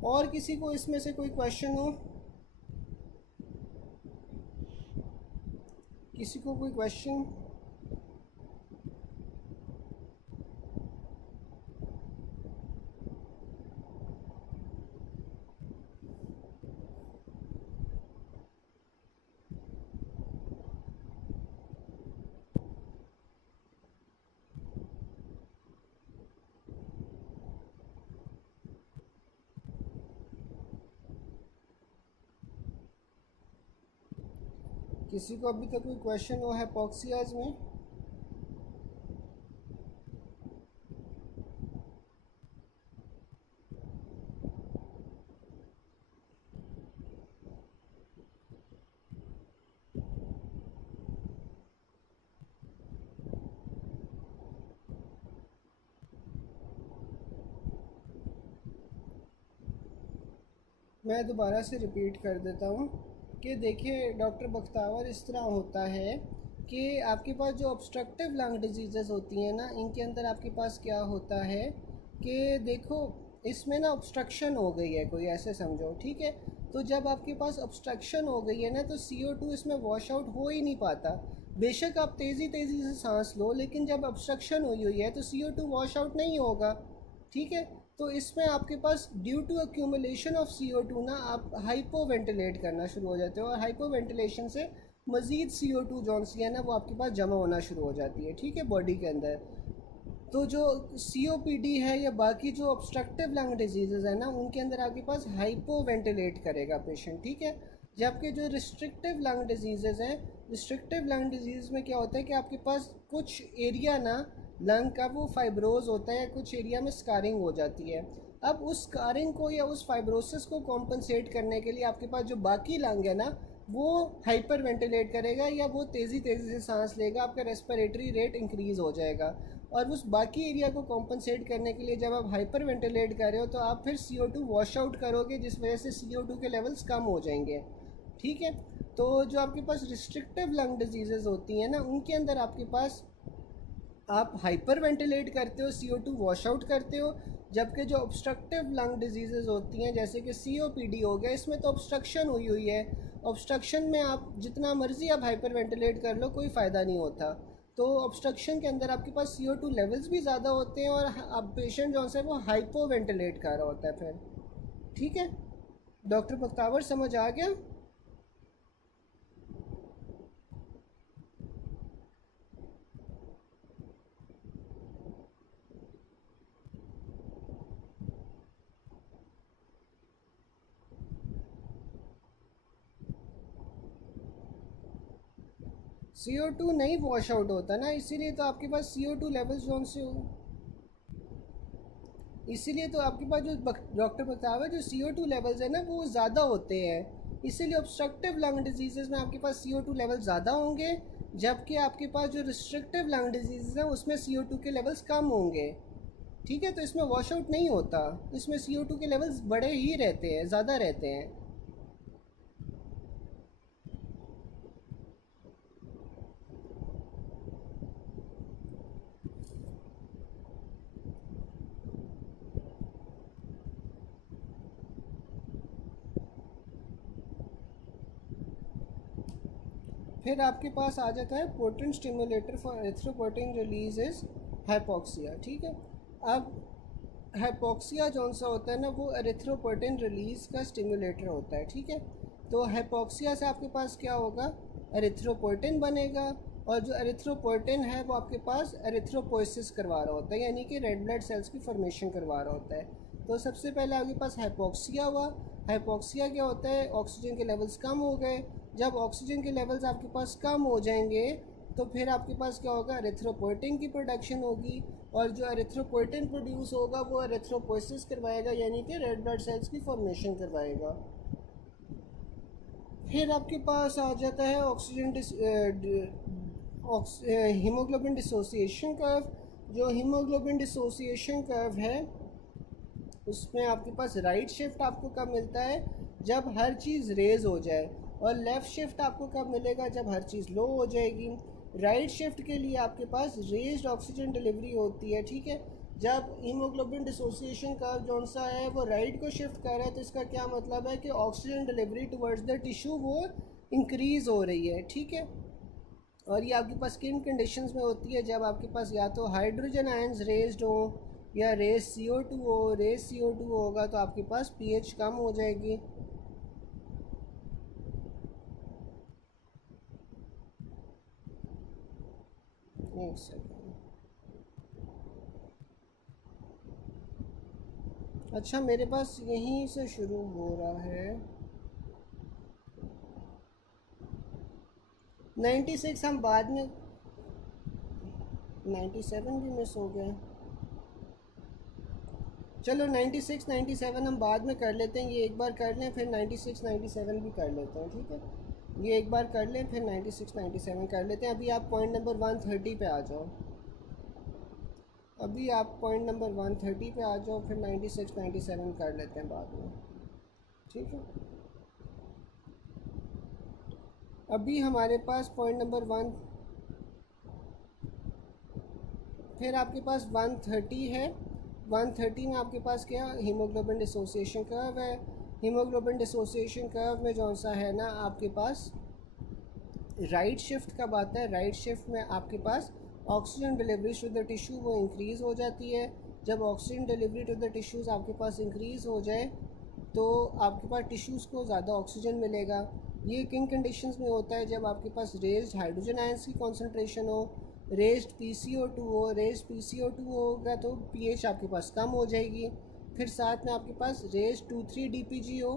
और किसी को इसमें से कोई क्वेश्चन हो? किसी को कोई क्वेश्चन? किसी को अभी तक कोई क्वेश्चन हो हाइपोक्सियाज में? मैं दोबारा से रिपीट कर देता हूँ कि देखिए डॉक्टर बख्तावर, इस तरह होता है कि आपके पास जो ऑब्स्ट्रक्टिव लंग डिजीज़ होती हैं ना, इनके अंदर आपके पास क्या होता है कि देखो इसमें ना ऑब्स्ट्रक्शन हो गई है कोई, ऐसे समझो, ठीक है। तो जब आपके पास ऑब्स्ट्रक्शन हो गई है ना, तो CO2 इसमें वॉश आउट हो ही नहीं पाता। बेशक आप तेज़ी तेज़ी से सांस लो, लेकिन जब ऑब्स्ट्रक्शन हुई हुई है तो CO2 वॉश आउट नहीं होगा, ठीक है। तो इसमें आपके पास due to accumulation of CO2 ना आप हाइपो वेंटिलेट करना शुरू हो जाते हो, और हाइपो वेंटिलेशन से मज़ीद CO2 जौन सी है ना वो आपके पास जमा होना शुरू हो जाती है, ठीक है, बॉडी के अंदर। तो जो COPD है या बाकी जो ऑब्स्ट्रक्टिव लंग डिजीज़ है ना, उनके अंदर आपके पास हाइपो वेंटिलेट करेगा पेशेंट, ठीक है। जबकि जो रिस्ट्रिक्टिव लंग डिजीज़ हैं, रिस्ट्रिक्टिव लंग डिजीज़ में क्या होता है कि आपके पास कुछ एरिया ना लंग का वो फाइब्रोज होता है, कुछ एरिया में स्कारिंग हो जाती है। अब उस स्कारिंग को या उस फाइब्रोसिस को कॉम्पनसेट करने के लिए आपके पास जो बाकी लंग है ना वो हाइपर वेंटिलेट करेगा, या वो तेज़ी तेज़ी से सांस लेगा, आपका रेस्पिरेटरी रेट इंक्रीज़ हो जाएगा। और उस बाकी एरिया को कॉम्पनसेट करने के लिए जब आप हाइपर वेंटिलेट कर रहे हो तो आप फिर CO2 वॉश आउट करोगे, जिस वजह से CO2 के लेवल्स कम हो जाएंगे, ठीक है। तो जो आपके पास रिस्ट्रिक्टिव लंग डिजीज़ होती हैं ना, उनके अंदर आपके पास आप हाइपर वेंटिलेट करते हो, CO2 वॉश आउट करते हो। जबकि जो ऑब्स्ट्रक्टिव लंग डिजीज़ होती हैं जैसे कि COPD हो गया, इसमें तो ऑब्स्ट्रक्शन हुई हुई है, ऑब्स्ट्रक्शन में आप जितना मर्ज़ी आप हाइपर वेंटिलेट कर लो कोई फ़ायदा नहीं होता। तो ऑब्स्ट्रक्शन के अंदर आपके पास CO2 लेवल्स भी ज़्यादा होते हैं, और अब पेशेंट जो है वो हाइपो वेंटिलेट कर रहा होता है फिर, ठीक है। डॉक्टर बख्तावर समझ आ गया? CO2 नहीं वॉश आउट होता ना, इसीलिए तो आपके पास CO2 लेवल्स कौन से हो, इसीलिए तो आपके पास जो डॉक्टर बताया जो CO2 लेवल्स है ना वो ज़्यादा होते हैं, इसीलिए ऑब्स्ट्रक्टिव लंग डिजीज़ में आपके पास CO2 लेवल ज़्यादा होंगे, जबकि आपके पास जो रिस्ट्रिक्टिव लंग डिजीज़ हैं उसमें CO2 के लेवल्स कम होंगे, ठीक है। तो इसमें वॉश आउट नहीं होता, इसमें CO2 के लेवल्स बड़े ही रहते हैं, ज़्यादा रहते हैं। फिर आपके पास आ जाता है potent stimulator for erythropoietin release is hypoxia, ठीक है। अब हाइपोक्सिया जौन सा होता है ना वो एरिथ्रोपोइटिन रिलीज का स्टिमुलेटर होता है, ठीक है। तो हाइपोक्सिया से आपके पास क्या होगा, एरिथ्रोपोइटिन बनेगा, और जो एरिथ्रोपोइटिन है वो आपके पास एरिथ्रोपोइसिस करवा रहा होता है, यानी कि रेड ब्लड सेल्स की फॉर्मेशन करवा रहा होता है। तो सबसे पहले आपके पास हाइपोक्सिया हुआ। हाइपोक्सिया क्या होता है, ऑक्सीजन के लेवल्स कम हो गए। जब ऑक्सीजन के लेवल्स आपके पास कम हो जाएंगे तो फिर आपके पास क्या होगा, एरिथ्रोपोइटिन की प्रोडक्शन होगी, और जो एरिथ्रोपोइटिन प्रोड्यूस होगा वो एरिथ्रोपोइसिस करवाएगा, यानी कि रेड ब्लड सेल्स की फॉर्मेशन करवाएगा। फिर आपके पास आ जाता है हीमोग्लोबिन डिसोसिएशन कर्व। जो हीमोग्लोबिन डिसोसिएशन कर्व है उसमें आपके पास राइट शिफ्ट आपको कब मिलता है, जब हर चीज़ रेज हो जाए, और लेफ़्ट शिफ्ट आपको कब मिलेगा, जब हर चीज़ लो हो जाएगी। राइट शिफ्ट के लिए आपके पास रेज्ड ऑक्सीजन डिलीवरी होती है, ठीक है। जब हीमोग्लोबिन डिसोसिएशन का जो सा है वो राइट को शिफ्ट कर रहा है, तो इसका क्या मतलब है कि oxygen delivery towards the tissue वो इंक्रीज़ हो रही है, ठीक है। और ये आपके पास किन कंडीशंस में होती है, जब आपके पास या तो हाइड्रोजन आयंस रेज्ड हो या रेज CO2 हो। रेज CO2 होगा तो आपके पास pH कम हो जाएगी। एक सेकेंड। अच्छा, मेरे पास यहीं से शुरू हो रहा है 96, हम बाद में 97 भी मिस हो गया। चलो 96 97 हम बाद में कर लेते हैं, ये एक बार कर लें फिर 96 97 भी कर लेते हैं, ठीक है। ये एक बार कर लें फिर 96 97 कर लेते हैं। अभी आप पॉइंट नंबर 130 पे आ जाओ। अभी आप पॉइंट नंबर 130 पे आ जाओ, फिर 96 97 कर लेते हैं बाद में, ठीक है। अभी हमारे पास पॉइंट नंबर 1, फिर आपके पास 130 है। 130 में आपके पास क्या, हीमोग्लोबिन डिसोसिएशन कर्व है। हीमोग्लोबिन डिसोसिएशन कर्व में जो सा है ना, आपके पास राइट शिफ्ट कब आता है, राइट शिफ्ट में आपके पास oxygen delivery to the tissue वो इंक्रीज़ हो जाती है। जब oxygen delivery to the tissues आपके पास इंक्रीज़ हो जाए तो आपके पास टिश्यूज़ को ज़्यादा ऑक्सीजन मिलेगा। ये किन कंडीशंस में होता है, जब आपके पास रेज्ड हाइड्रोजन आयंस की कॉन्सेंट्रेशन हो, रेज्ड PCO2 हो। रेज्ड PCO2 होगा तो pH आपके पास कम हो जाएगी। फिर साथ में आपके पास रेज्ड 2,3 DPG हो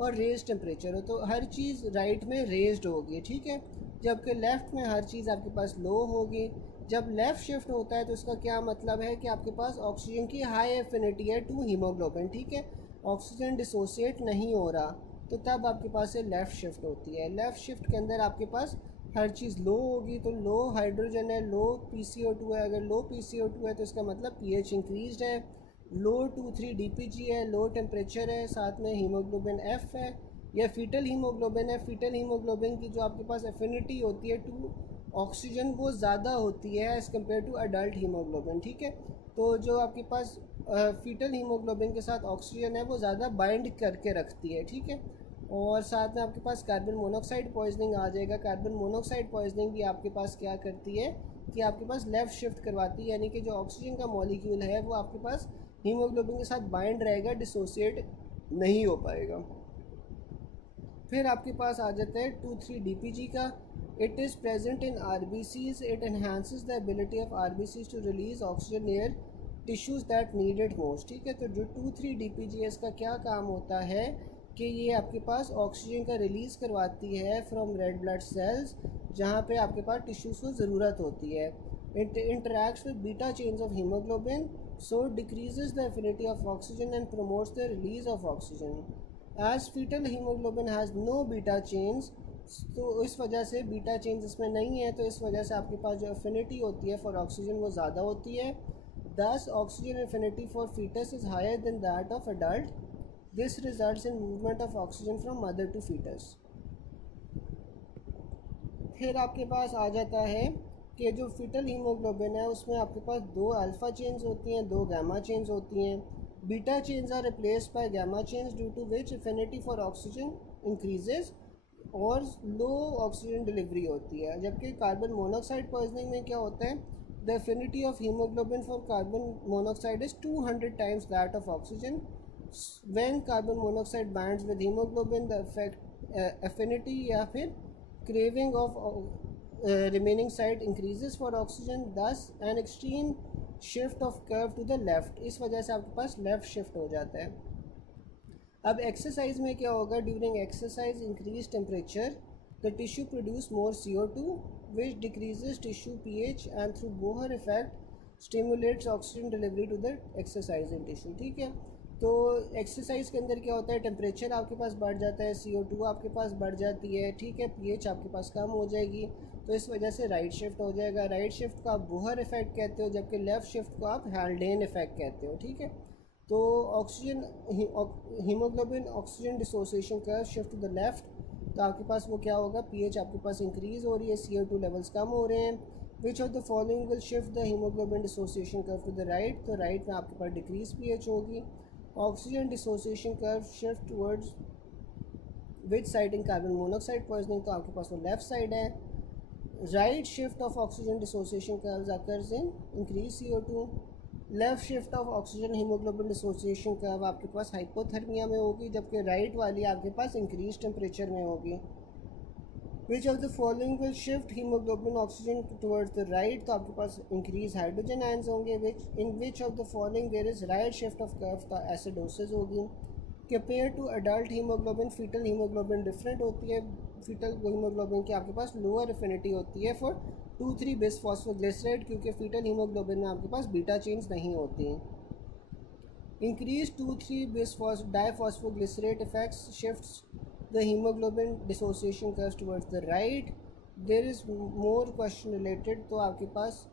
और रेज टेम्परेचर हो, तो हर चीज़ राइट में रेज्ड होगी, ठीक है। जबकि लेफ़्ट में हर चीज़ आपके पास लो होगी। जब लेफ़्ट शिफ्ट होता है तो इसका क्या मतलब है कि आपके पास ऑक्सीजन की हाई एफिनिटी है टू हीमोग्लोबिन, ठीक है। ऑक्सीजन डिसोसिएट नहीं हो रहा, तो तब आपके पास ये लेफ़्ट शिफ्ट होती है। लेफ़्ट शिफ्ट के अंदर आपके पास हर चीज़ लो होगी, तो लो हाइड्रोजन है, लो PCO2 है। अगर लो PCO2 है तो इसका मतलब pH इंक्रीज़ है। लो 2,3 DPG है, लो टेम्परेचर है, साथ में हीमोग्लोबिन F है। यह फीटल हीमोग्लोबिन है। फीटल हीमोग्लोबिन की जो आपके पास एफिनिटी होती है टू ऑक्सीजन वो ज़्यादा होती है as compare to adult haemoglobin, ठीक है। तो जो आपके पास फीटल हीमोग्लोबिन के साथ ऑक्सीजन है वो ज़्यादा बाइंड करके रखती है, ठीक है। और साथ में आपके पास कार्बन मोनोऑक्साइड पॉइजनिंग आ जाएगा। कार्बन मोनोऑक्साइड पॉइजनिंग भी आपके पास क्या करती है कि आपके पास लेफ़्ट शिफ्ट करवाती है, यानी कि जो ऑक्सीजन का मॉलिक्यूल है वो आपके पास हीमोग्लोबिन के साथ बाइंड रहेगा, डिसोसिएट नहीं हो पाएगा। फिर आपके पास आ जाता है 2,3 DPG का। It is present in RBCs। It enhances the ability of RBCs to release oxygen near tissues that need it most, ठीक है। तो जो 2,3 DPG है इसका क्या काम होता है कि ये आपके पास ऑक्सीजन का रिलीज़ करवाती है फ्रॉम रेड ब्लड सेल्स, जहाँ पे आपके पास टिश्यूज़ को ज़रूरत होती है। It interacts with beta chains of haemoglobin, so it decreases the affinity of oxygen and promotes the release of oxygen. As fetal hemoglobin has no beta chains, तो इस वजह से बीटा चेन्स इसमें नहीं है, तो इस वजह से आपके पास जो एफिनिटी होती है फॉर ऑक्सीजन वो ज़्यादा होती है। Thus oxygen affinity for foetus is higher than that of adult. This results in movement of oxygen from mother to foetus. फिर आपके पास आ जाता है कि जो फीटल हीमोग्लोबिन है उसमें आपके पास 2 अल्फ़ा चेन्स होती हैं, 2 गामा चेन्स होती हैं। Beta chains are replaced by gamma chains due to which affinity for oxygen increases और लो ऑक्सीजन डिलीवरी होती है। जबकि कार्बन मोनोऑक्साइड पॉइजनिंग में क्या होता है, the affinity of haemoglobin for carbon monoxide is 200 times that of oxygen. When carbon monoxide binds with haemoglobin the affinity या फिर craving of remaining site increases for oxygen, thus an extreme shift of curve to the left। इस वजह से आपके पास left shift हो जाता है। अब एक्सरसाइज में क्या होगा, during exercise increase temperature the tissue produce more CO2 which decreases tissue pH and through Bohr effect stimulates oxygen delivery to the exercise in tissue, ठीक है। तो एक्सरसाइज के अंदर क्या होता है, टेम्परेचर आपके पास बढ़ जाता है, CO2 आपके पास बढ़ जाती है, ठीक है। pH आपके पास कम हो जाएगी, तो इस वजह से राइट शिफ्ट हो जाएगा। राइट शिफ्ट को आप बोहर इफेक्ट कहते हो, जबकि लेफ़्ट शिफ्ट को आप हैल्डेन इफेक्ट कहते हो, ठीक है। तो oxygen haemoglobin oxygen dissociation curve shift to the left, तो आपके पास वो क्या होगा, पीएच आपके पास इंक्रीज़ हो रही है, CO2 लेवल्स कम हो रहे हैं। Which of the following will shift the haemoglobin dissociation curve to the right, तो राइट में आपके पास डिक्रीज पीएच होगी। Oxygen dissociation curve shift towards which side in carbon monoxide poisoning, तो आपके पास वो लेफ्ट साइड है। Right shift of oxygen dissociation curves occurs in increase CO2। Left shift of oxygen haemoglobin dissociation curve आपके पास hypothermia में होगी, जबकि राइट वाली आपके पास इंक्रीज टेम्परेचर में होगी। Which of the following will shift haemoglobin oxygen towards the right, तो आपके पास इंक्रीज हाइड्रोजन आयंस होंगे। Which of the following there is right shift of curve, तो एसिडोसिस होगी। Compare to adult haemoglobin, foetal haemoglobin different होती है। Fetal haemoglobin की आपके पास लोअर एफिनिटी होती है फॉर 2,3 बिस फॉस्फोग्लिसराइड, क्योंकि फीटल हीमोग्लोबिन में आपके पास बीटा चेन्स नहीं होती हैं। Increase 2,3 bis diphosphoglycerate effects shifts the haemoglobin dissociation curves towards the right. There is more question related, तो आपके पास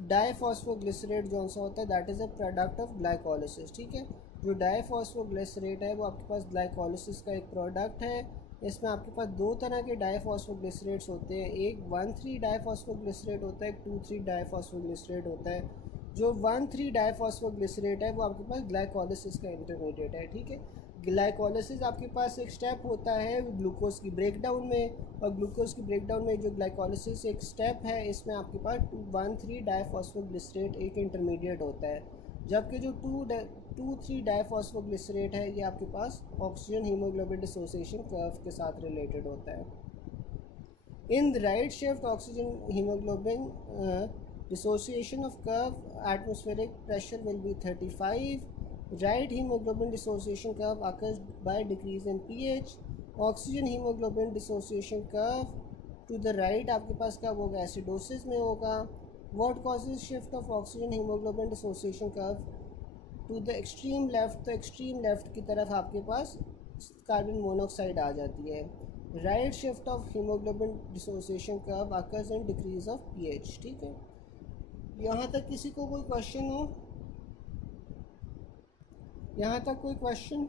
डाइफॉस्फोग्लिसरेट जो सा होता है that is a product of glycolysis, ठीक है। जो डाइफॉस्फोग्लिसरेट है वो आपके पास ग्लाइकोलिसिस का एक प्रोडक्ट है। इसमें आपके पास दो तरह के डाइफॉस्फोग्लिसरेट्स होते हैं, एक 1,3 डाइफॉस्फोग्लिसरेट होता है, एक 2,3 डाइफॉस्फोग्लिसरेट होता है। जो 1,3 डाइफॉस्फोग्लिसरेट है वो आपके पास ग्लाइकोलिसिस का इंटरमीडिएट है, ठीक है। ग्लाइकोलिसिस आपके पास एक स्टेप होता है ग्लूकोज की ब्रेकडाउन में, और ग्लूकोज की ब्रेकडाउन में जो ग्लाइकोलिसिस एक स्टेप है, इसमें आपके पास 1,3 डाइफॉस्फोग्लिसरेट एक इंटरमीडिएट होता है, जबकि जो 2,3 डाइफॉस्फोग्लिसरेट है ये आपके पास ऑक्सीजन हीमोग्लोबिन डिसोसिएशन कर्व के साथ रिलेटेड होता है। In the right shift oxygen haemoglobin dissociation of curve atmospheric pressure will be 35. Right hemoglobin dissociation curve occurs by decrease in pH. Oxygen hemoglobin dissociation curve to the right आपके पास कब होगा, acidosis में होगा। What causes shift of oxygen hemoglobin dissociation curve to the extreme left, तो extreme left की तरफ आपके पास carbon monoxide आ जाती है। Right shift of haemoglobin dissociation curve occurs in decrease of pH, ठीक है। यहाँ तक किसी को कोई क्वेश्चन हो, यहाँ तक कोई क्वेश्चन?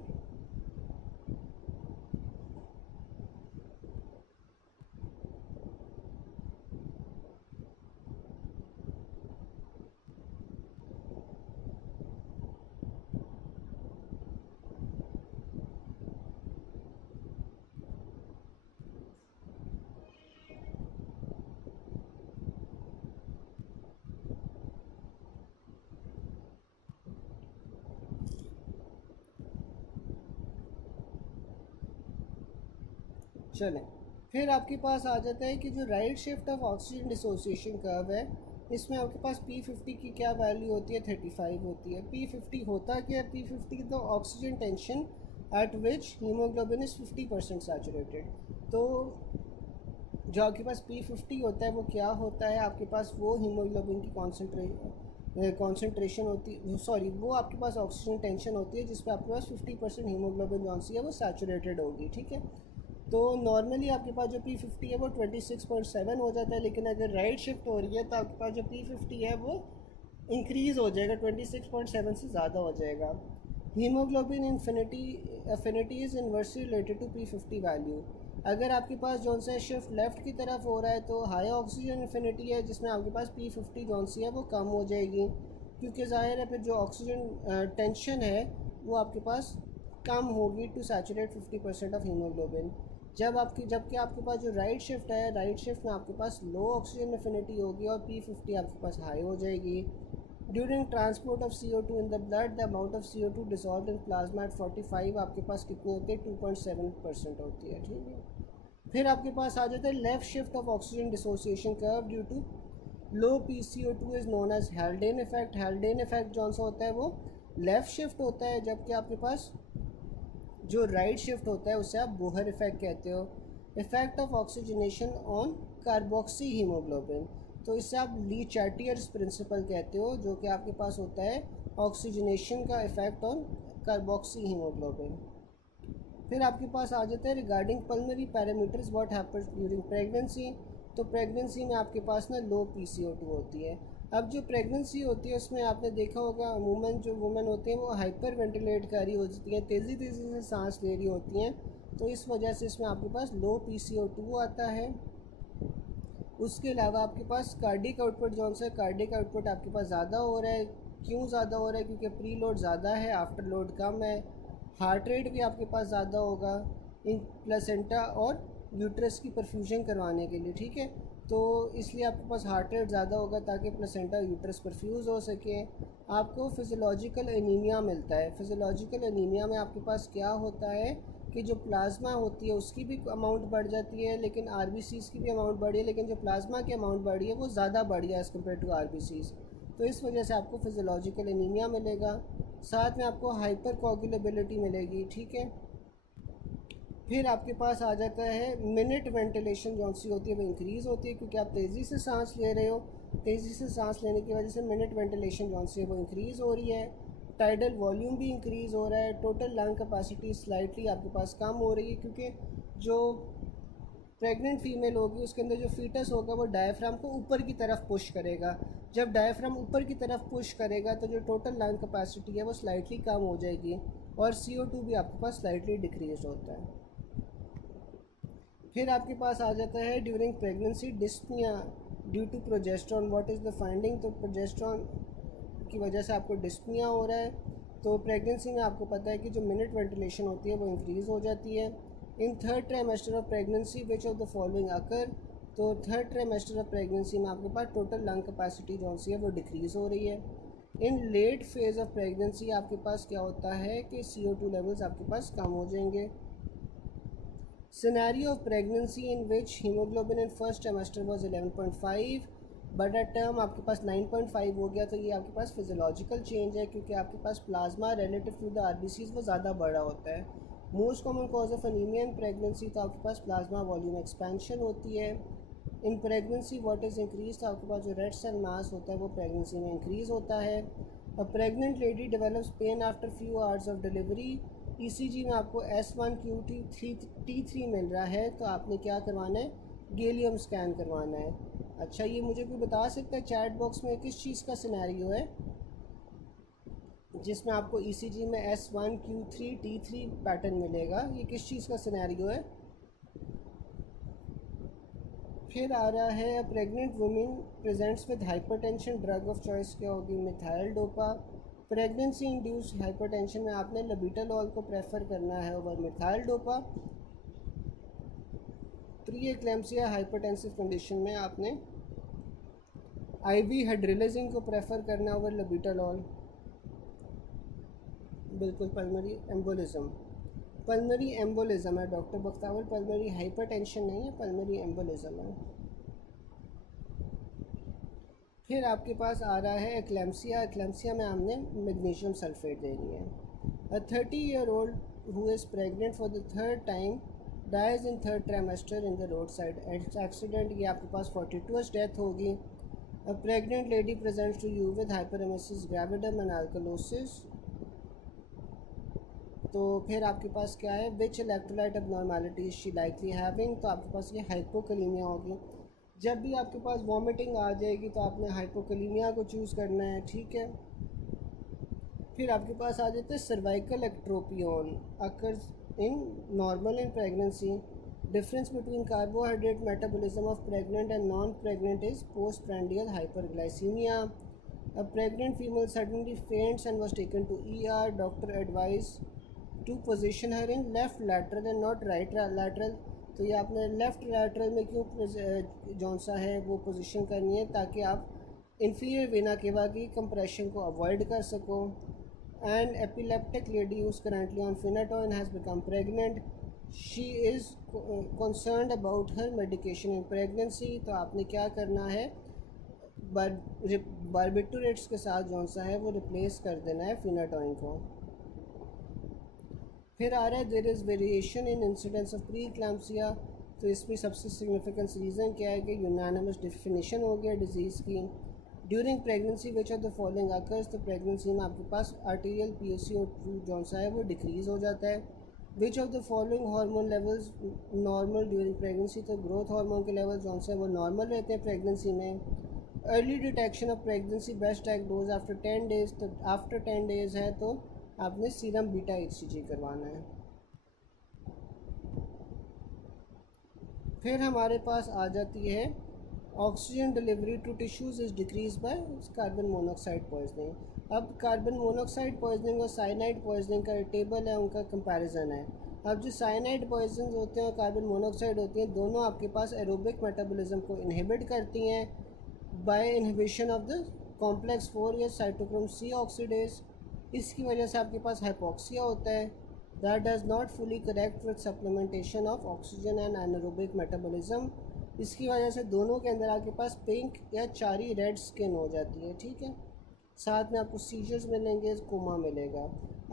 चलें, फिर आपके पास आ जाता है कि जो right shift of oxygen dissociation curve है, इसमें आपके पास P50 की क्या वैल्यू होती है, 35 होती है। P50 होता क्या है, P50 तो oxygen tension eight which haemoglobin is 50% saturated. तो जो आपके पास P50 होता है वो क्या होता है, आपके पास वो हीमोग्लोबिन की कॉन्सेंट्रेशन होती, सॉरी वो आपके पास ऑक्सीजन टेंशन होती है जिसमें आपके पास 50% हीमोग्लोबिन जौन सी है वो सैचुरेटेड होगी, ठीक है। तो नॉर्मली आपके पास जो P50 है वो 26.7 हो जाता है, लेकिन अगर राइट शिफ्ट हो रही है तो आपके पास जो P50 है वो इंक्रीज़ हो जाएगा, 26.7 से ज़्यादा हो जाएगा। Haemoglobin affinity is inversely related to P50 value. अगर आपके पास जौन सा शिफ्ट लेफ़्ट की तरफ हो रहा है तो हाई ऑक्सीजन एफिनिटी है जिसमें आपके पास P50 जौन सी है वो कम हो जाएगी, क्योंकि ज़ाहिर है फिर जो ऑक्सीजन टेंशन है वो आपके पास कम होगी टू सैचुरेट 50% ऑफ हीमोग्लोबिन। जबकि आपके पास जो राइट शिफ्ट है, राइट शिफ्ट में आपके पास लो ऑक्सीजन एफिनिटी होगी और P50 आपके पास हाई हो जाएगी। During transport of CO2 in the blood the amount of CO2 dissolve in plasma at 45 आपके पास कितनी होती है, 2.7% होती है, ठीक है। फिर आपके पास आ जाता है left shift of oxygen dissociation curve due to low PCO2 is known as Haldane effect. Haldane effect जौन सा होता है वो लेफ़्ट शिफ्ट होता है, जबकि आपके पास जो राइट शिफ्ट होता है उसे आप बोहर इफेक्ट कहते हो। Effect of oxygenation on carboxy haemoglobin, तो इससे आप ली चैटियर्स प्रिंसिपल कहते हो, जो कि आपके पास होता है ऑक्सीजनेशन का इफेक्ट ऑन कार्बोक्सी हीमोग्लोबिन। फिर आपके पास आ जाता है regarding pulmonary parameters what happens during pregnancy. तो प्रेगनेंसी में आपके पास ना लो PCO2 होती है। अब जो प्रेगनेंसी होती है उसमें आपने देखा होगा अमूमन जो वुमेन होती हैं वो हाइपर वेंटिलेट कर रही होती हैं, तेज़ी तेज़ी से सांस ले रही होती हैं, तो इस वजह से इसमें आपके पास लो PCO2 आता है। उसके अलावा आपके पास कार्डिक आउटपुट जो है, कार्डिक आउटपुट आपके पास ज़्यादा हो रहा है। क्यों ज़्यादा हो रहा है? क्योंकि प्री लोड ज़्यादा है, आफ्टर लोड कम है। हार्ट रेट भी आपके पास ज़्यादा होगा इन प्लेसेंटा और यूट्रस की परफ्यूजन करवाने के लिए, ठीक है। तो इसलिए आपके पास हार्ट रेट ज़्यादा होगा ताकि प्लेसेंटा यूट्रस परफ्यूज़ हो सके। आपको फिज़ियोलॉजिकल एनीमिया मिलता है। फिज़ियोलॉजिकल एनीमिया में आपके पास क्या होता है कि जो प्लाज्मा होती है उसकी भी अमाउंट बढ़ जाती है, लेकिन RBCs की भी अमाउंट बढ़ी है, लेकिन जो प्लाज्मा की अमाउंट बढ़ी है वो ज़्यादा बढ़ी है एज़ कम्पेयर टू RBCs। तो इस वजह से आपको फिज़ियोलॉजिकल एनीमिया मिलेगा। साथ में आपको हाइपर कोगुलेबिलिटी मिलेगी, ठीक है। फिर आपके पास आ जाता है मिनट वेंटिलेशन जो सी होती है वो इंक्रीज़ होती है, क्योंकि आप तेज़ी से सांस ले रहे हो। तेज़ी से सांस लेने की वजह से मिनट वेंटिलेशन जो सी है वो इंक्रीज़ हो रही है। टाइडल वॉल्यूम भी इंक्रीज़ हो रहा है। टोटल लंग कैपेसिटी स्लाइटली आपके पास कम हो रही है, क्योंकि जो प्रेग्नेंट फीमेल होगी उसके अंदर जो फीटस होगा वो डायफ्राम को ऊपर की तरफ पुश करेगा। जब डायफ्राम ऊपर की तरफ पुश करेगा तो जो टोटल लंग कैपेसिटी है वो स्लाइटली कम हो जाएगी, और CO2 भी आपके पास स्लाइटली डिक्रीज होता है। फिर आपके पास आ जाता है during pregnancy dyspnoea due to progesterone. What is the finding? तो प्रोजेस्ट्रॉन की वजह से आपको डिस्पनिया हो रहा है। तो प्रेगनेंसी में आपको पता है कि जो मिनट वेंटिलेशन होती है वो इंक्रीज़ हो जाती है। In third trimester of pregnancy which of the following occur? तो थर्ड ट्राइमेस्टर ऑफ प्रेगनेंसी में आपके पास टोटल लंग कैपेसिटी जो सी है वो डिक्रीज़ हो रही है। इन लेट फेज़ ऑफ प्रेगनेंसी आपके पास क्या होता है कि CO2 लेवल्स आपके पास कम हो जाएंगे। Scenario of pregnancy in which hemoglobin in first trimester was 11.5 but at term आपके पास 9.5 हो गया, तो ये आपके पास फिजियोलॉजिकल चेंज है, क्योंकि आपके पास plasma relative to the RBCs वो ज़्यादा बड़ा होता है। Most common cause of anaemia in pregnancy, तो आपके पास प्लाज्मा वॉल्यूम एक्सपेंशन होती है। In pregnancy what is increase, तो आपके पास जो रेड सेल मास होता है वो प्रेगनेंसी में इंक्रीज़ होता है। अ pregnant lady develops pen after few hours of delivery. ECG में आपको S1QT3 मिल रहा है, तो आपने क्या करवाना है? गैलियम स्कैन करवाना है। अच्छा, ये मुझे कोई बता सकता है चैट बॉक्स में किस चीज़ का सिनेरियो है जिसमें आपको ECG में S1Q3T3 पैटर्न मिलेगा? ये किस चीज़ का सिनेरियो है? फिर आ रहा है pregnant women presents with hypertension, drug of choice क्या होगी? Methyl dopa. Pregnancy induced hypertension में आपने लबीटालॉल को प्रेफर करना है over methyl dopa. Pre eclampsia hypertensive condition में आपने IV हाइड्रोलिसिन को प्रेफर करना ओवर लबीटालॉल। बिल्कुल पल्मोनरी एम्बोलिज्म, पल्मोनरी एम्बोलिज्म है डॉक्टर बख्तावर, पल्मोनरी हाइपरटेंशन नहीं है, पल्मोनरी एम्बोलिज्म है। फिर आपके पास आ रहा है एक्लेम्सिया। एक्लेम्सिया में हमने मैग्नीशियम सल्फेट देनी है। A 30-year-old who is pregnant for the third time dies in third trimester in the road side accident. ये आपके पास 42th डेथ होगी। A pregnant lady presents to you with hyperemesis gravidarum and alkalosis. तो फिर आपके पास क्या है? Which electrolyte abnormality she likely having, तो आपके पास ये हाइपोकलीमिया होगी। जब भी आपके पास वॉमिटिंग आ जाएगी तो आपने हाइपोकलीमिया को चूज़ करना है, ठीक है। फिर आपके पास आ जाता है cervical ectropion occurs in normal in pregnancy. Difference between carbohydrate metabolism of pregnant and non pregnant is post prandial hyperglycaemia. A pregnant female suddenly faints and was taken to ER। Doctor advise to position her in left lateral and not right lateral. तो ये आपने left lateral में क्यों जौन सा है वो position करनी है, ताकि आप इन्फीरियर वेना केवा की कंप्रेशन को अवॉइड कर सको। And epileptic lady who's currently on phenytoin has become pregnant, she is concerned about her medication in pregnancy. तो आपने क्या करना है? बारबिटूरेट्स के साथ जौन सा है वो रिप्लेस कर देना है फिनाटोइन को। फिर आ रहा है there is variation in incidence of pre eclampsia. तो इसमें सबसे सिग्निफिकेंस रीज़न क्या है कि यूनानिमस डिफिनीशन हो गया डिजीज़ की। During pregnancy which of the following occurs, तो प्रेगनेंसी में आपके पास आर्टीरियल PaCO2 जौन सा है वो डिक्रीज़ हो जाता है। विच of the following hormone levels normal during pregnancy, तो ग्रोथ हार्मोन के लेवल जौन सा है वो नॉर्मल रहते हैं प्रेगनेंसी में। Early detection of pregnancy best diagnose after 10 days, तो आफ्टर 10 डेज़ है तो आपने सीरम बीटा HCG करवाना है। फिर हमारे पास आ जाती है oxygen delivery to tissues is decrease by carbon monoxide poisoning. अब कार्बन मोनोऑक्साइड पॉइजनिंग और साइनाइड पॉइजनिंग का टेबल है, उनका कंपैरिजन है। अब जो साइनाइड पॉइजन होते हैं और कार्बन मोनोऑक्साइड होती हैं, दोनों आपके पास एरोबिक मेटाबॉलिज्म को इनहिबिट करती हैं by inhibition of the complex 4 या साइटोक्रोम C ऑक्सीडेज। इसकी वजह से आपके पास हाइपोक्सिया होता है, that does not fully correct with supplementation of oxygen and anaerobic metabolism। इसकी वजह से दोनों के अंदर आपके पास पिंक या चारी रेड स्किन हो जाती है, ठीक है। साथ में आपको सीजर्स मिलेंगे, कोमा मिलेगा।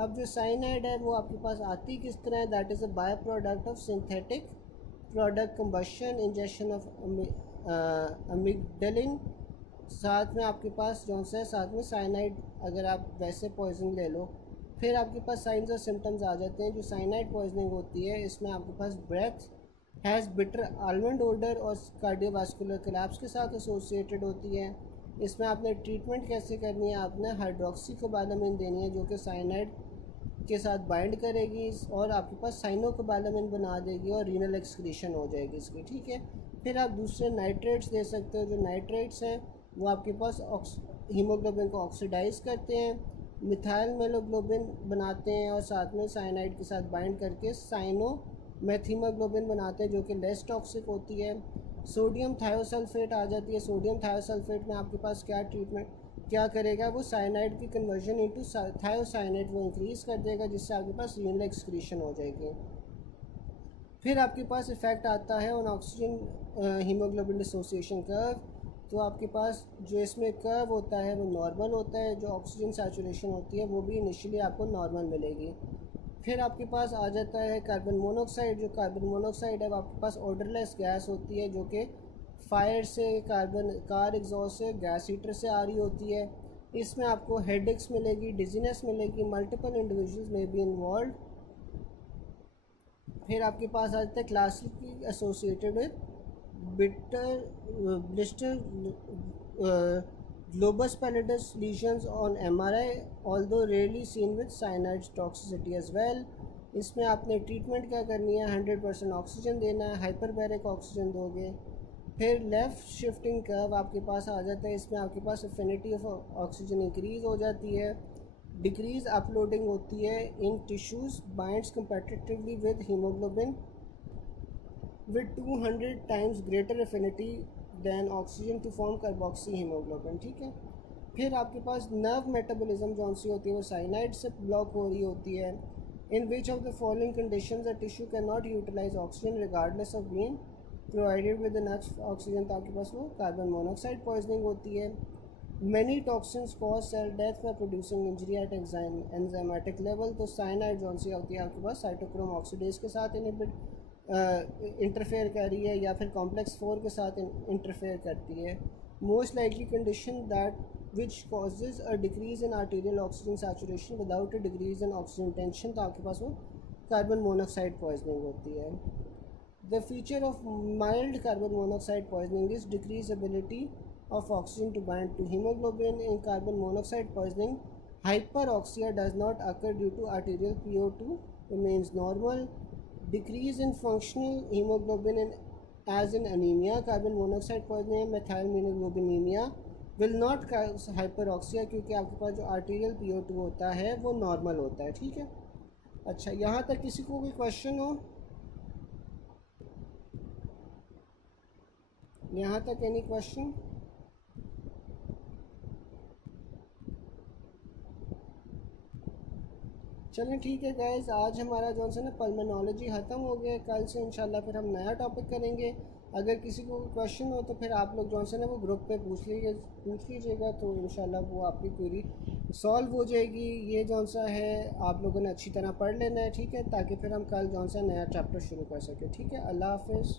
अब जो साइनाइड है वो आपके पास आती किस तरह है, that is a by product of synthetic product combustion, injection of amygdalin. साथ में आपके पास जो है साथ में साइनाइड, अगर आप वैसे पॉइजन ले लो। फिर आपके पास साइंस और सिम्टम्स आ जाते हैं। जो साइनाइड पॉइजनिंग होती है इसमें आपके पास breath has bitter almond odour और कार्डियोवास्कुलर कोलैप्स के साथ एसोसिएटेड होती है। इसमें आपने ट्रीटमेंट कैसे करनी है, आपने हाइड्रोक्सीकोबालामिन देनी है जो कि साइनाइड के साथ बाइंड करेगी और आपके पास साइनोकोबालामिन बना देगी और रीनल एक्सक्रीशन हो जाएगी इसकी, ठीक है। फिर आप दूसरे नाइट्रेट्स दे सकते हो। जो नाइट्रेट्स हैं वो आपके पास हीमोग्लोबिन को ऑक्सीडाइज करते हैं, मिथाइल मेलोग्लोबिन बनाते हैं और साथ में साइनाइड के साथ बाइंड करके साइनो मेथीमोग्लोबिन बनाते हैं जो कि लेस टॉक्सिक होती है। सोडियम थायोसल्फेट आ जाती है। सोडियम थायोसल्फेट में आपके पास क्या ट्रीटमेंट क्या करेगा, वो साइनाइड की कन्वर्जन इनटू थायोसाइनेट वो इंक्रीज़ कर देगा, जिससे आपके पास रीनल एक्सक्रीशन हो जाएगी। फिर आपके पास इफ़ेक्ट आता है on oxygen haemoglobin dissociation curve. तो आपके पास जो इसमें कर्व होता है वो नॉर्मल होता है, जो ऑक्सीजन सैचुरेशन होती है वो भी इनिशियली आपको नॉर्मल मिलेगी। फिर आपके पास आ जाता है कार्बन मोनोऑक्साइड। जो कार्बन मोनोऑक्साइड है वो आपके पास ऑडरलेस गैस होती है, जो कि फायर से, कार एग्जॉस्ट से, गैस हीटर से आ रही होती है। इसमें आपको हेडेक्स मिलेगी, डिजीनेस मिलेगी, मल्टीपल इंडिविजुअल्स में बी इन्वॉल्व। फिर आपके पास आ जाता है classic associated with blister globus pallidus lesions on MRI, although rarely seen with cyanide toxicity as well। इसमें आपने ट्रीटमेंट क्या करनी है, 100% ऑक्सीजन देना है, हाइपरबैरिक ऑक्सीजन दोगे। फिर लेफ़्ट शिफ्टिंग कर्व आपके पास आ जाता है। इसमें आपके पास एफिनिटी ऑफ ऑक्सीजन इंक्रीज़ हो जाती है, डिक्रीज़ अपलोडिंग होती है in tissues, binds competitively with haemoglobin with 200 times greater affinity than oxygen to form carboxy hemoglobin, ठीक है। फिर आपके पास नर्व मेटाबॉलिज्म जो सी होती है वो साइनाइड से ब्लॉक हो रही होती है। In which of the following conditions the tissue can not utilise oxygen regardless of being provided with enough oxygen, तो आपके पास वो कार्बन मोनोऑक्साइड पॉइजनिंग होती है। Many toxins cause cell death by producing injury at enzymatic level. तो cyanide जो सी होती है आपके पास साइटोक्रोम ऑक्सीडेज के साथ इंटरफेयर कर रही है या फिर कॉम्प्लेक्स 4 के साथ इंटरफेयर करती है। Most likely condition that which causes a decrease in arterial oxygen saturation without a decrease in oxygen tension, तो आपके पास वो कार्बन मोनोऑक्साइड पॉइजनिंग होती है। The feature of mild carbon monoxide poisoning is decrease ability of oxygen to bind to hemoglobin. In carbon monoxide poisoning, hyperoxia does not occur due to arterial PO2 remains normal. Decrease in functional hemoglobin as in anemia. Carbon monoxide poisoning methylmenoglobinemia will not cause hyperoxia क्योंकि आपके पास जो arterial PO2 होता है वो normal होता है, ठीक है। अच्छा, यहाँ तक किसी को कोई क्वेश्चन हो? यहाँ तक एनी क्वेश्चन? चलें ठीक है गाइस, आज हमारा जो है ना पल्मोनोलॉजी ख़त्म हो गया। कल से इंशाल्लाह फिर हम नया टॉपिक करेंगे। अगर किसी को क्वेश्चन हो तो फिर आप लोग जो है ना वो ग्रुप पे पूछ लीजिएगा, तो इंशाल्लाह वो आपकी क्वेरी सॉल्व हो जाएगी। ये जो सा है आप लोगों ने अच्छी तरह पढ़ लेना है, ठीक है, ताकि फिर हम कल जो सा नया चैप्टर शुरू कर सकें, ठीक है। अल्लाह हाफ़िज़।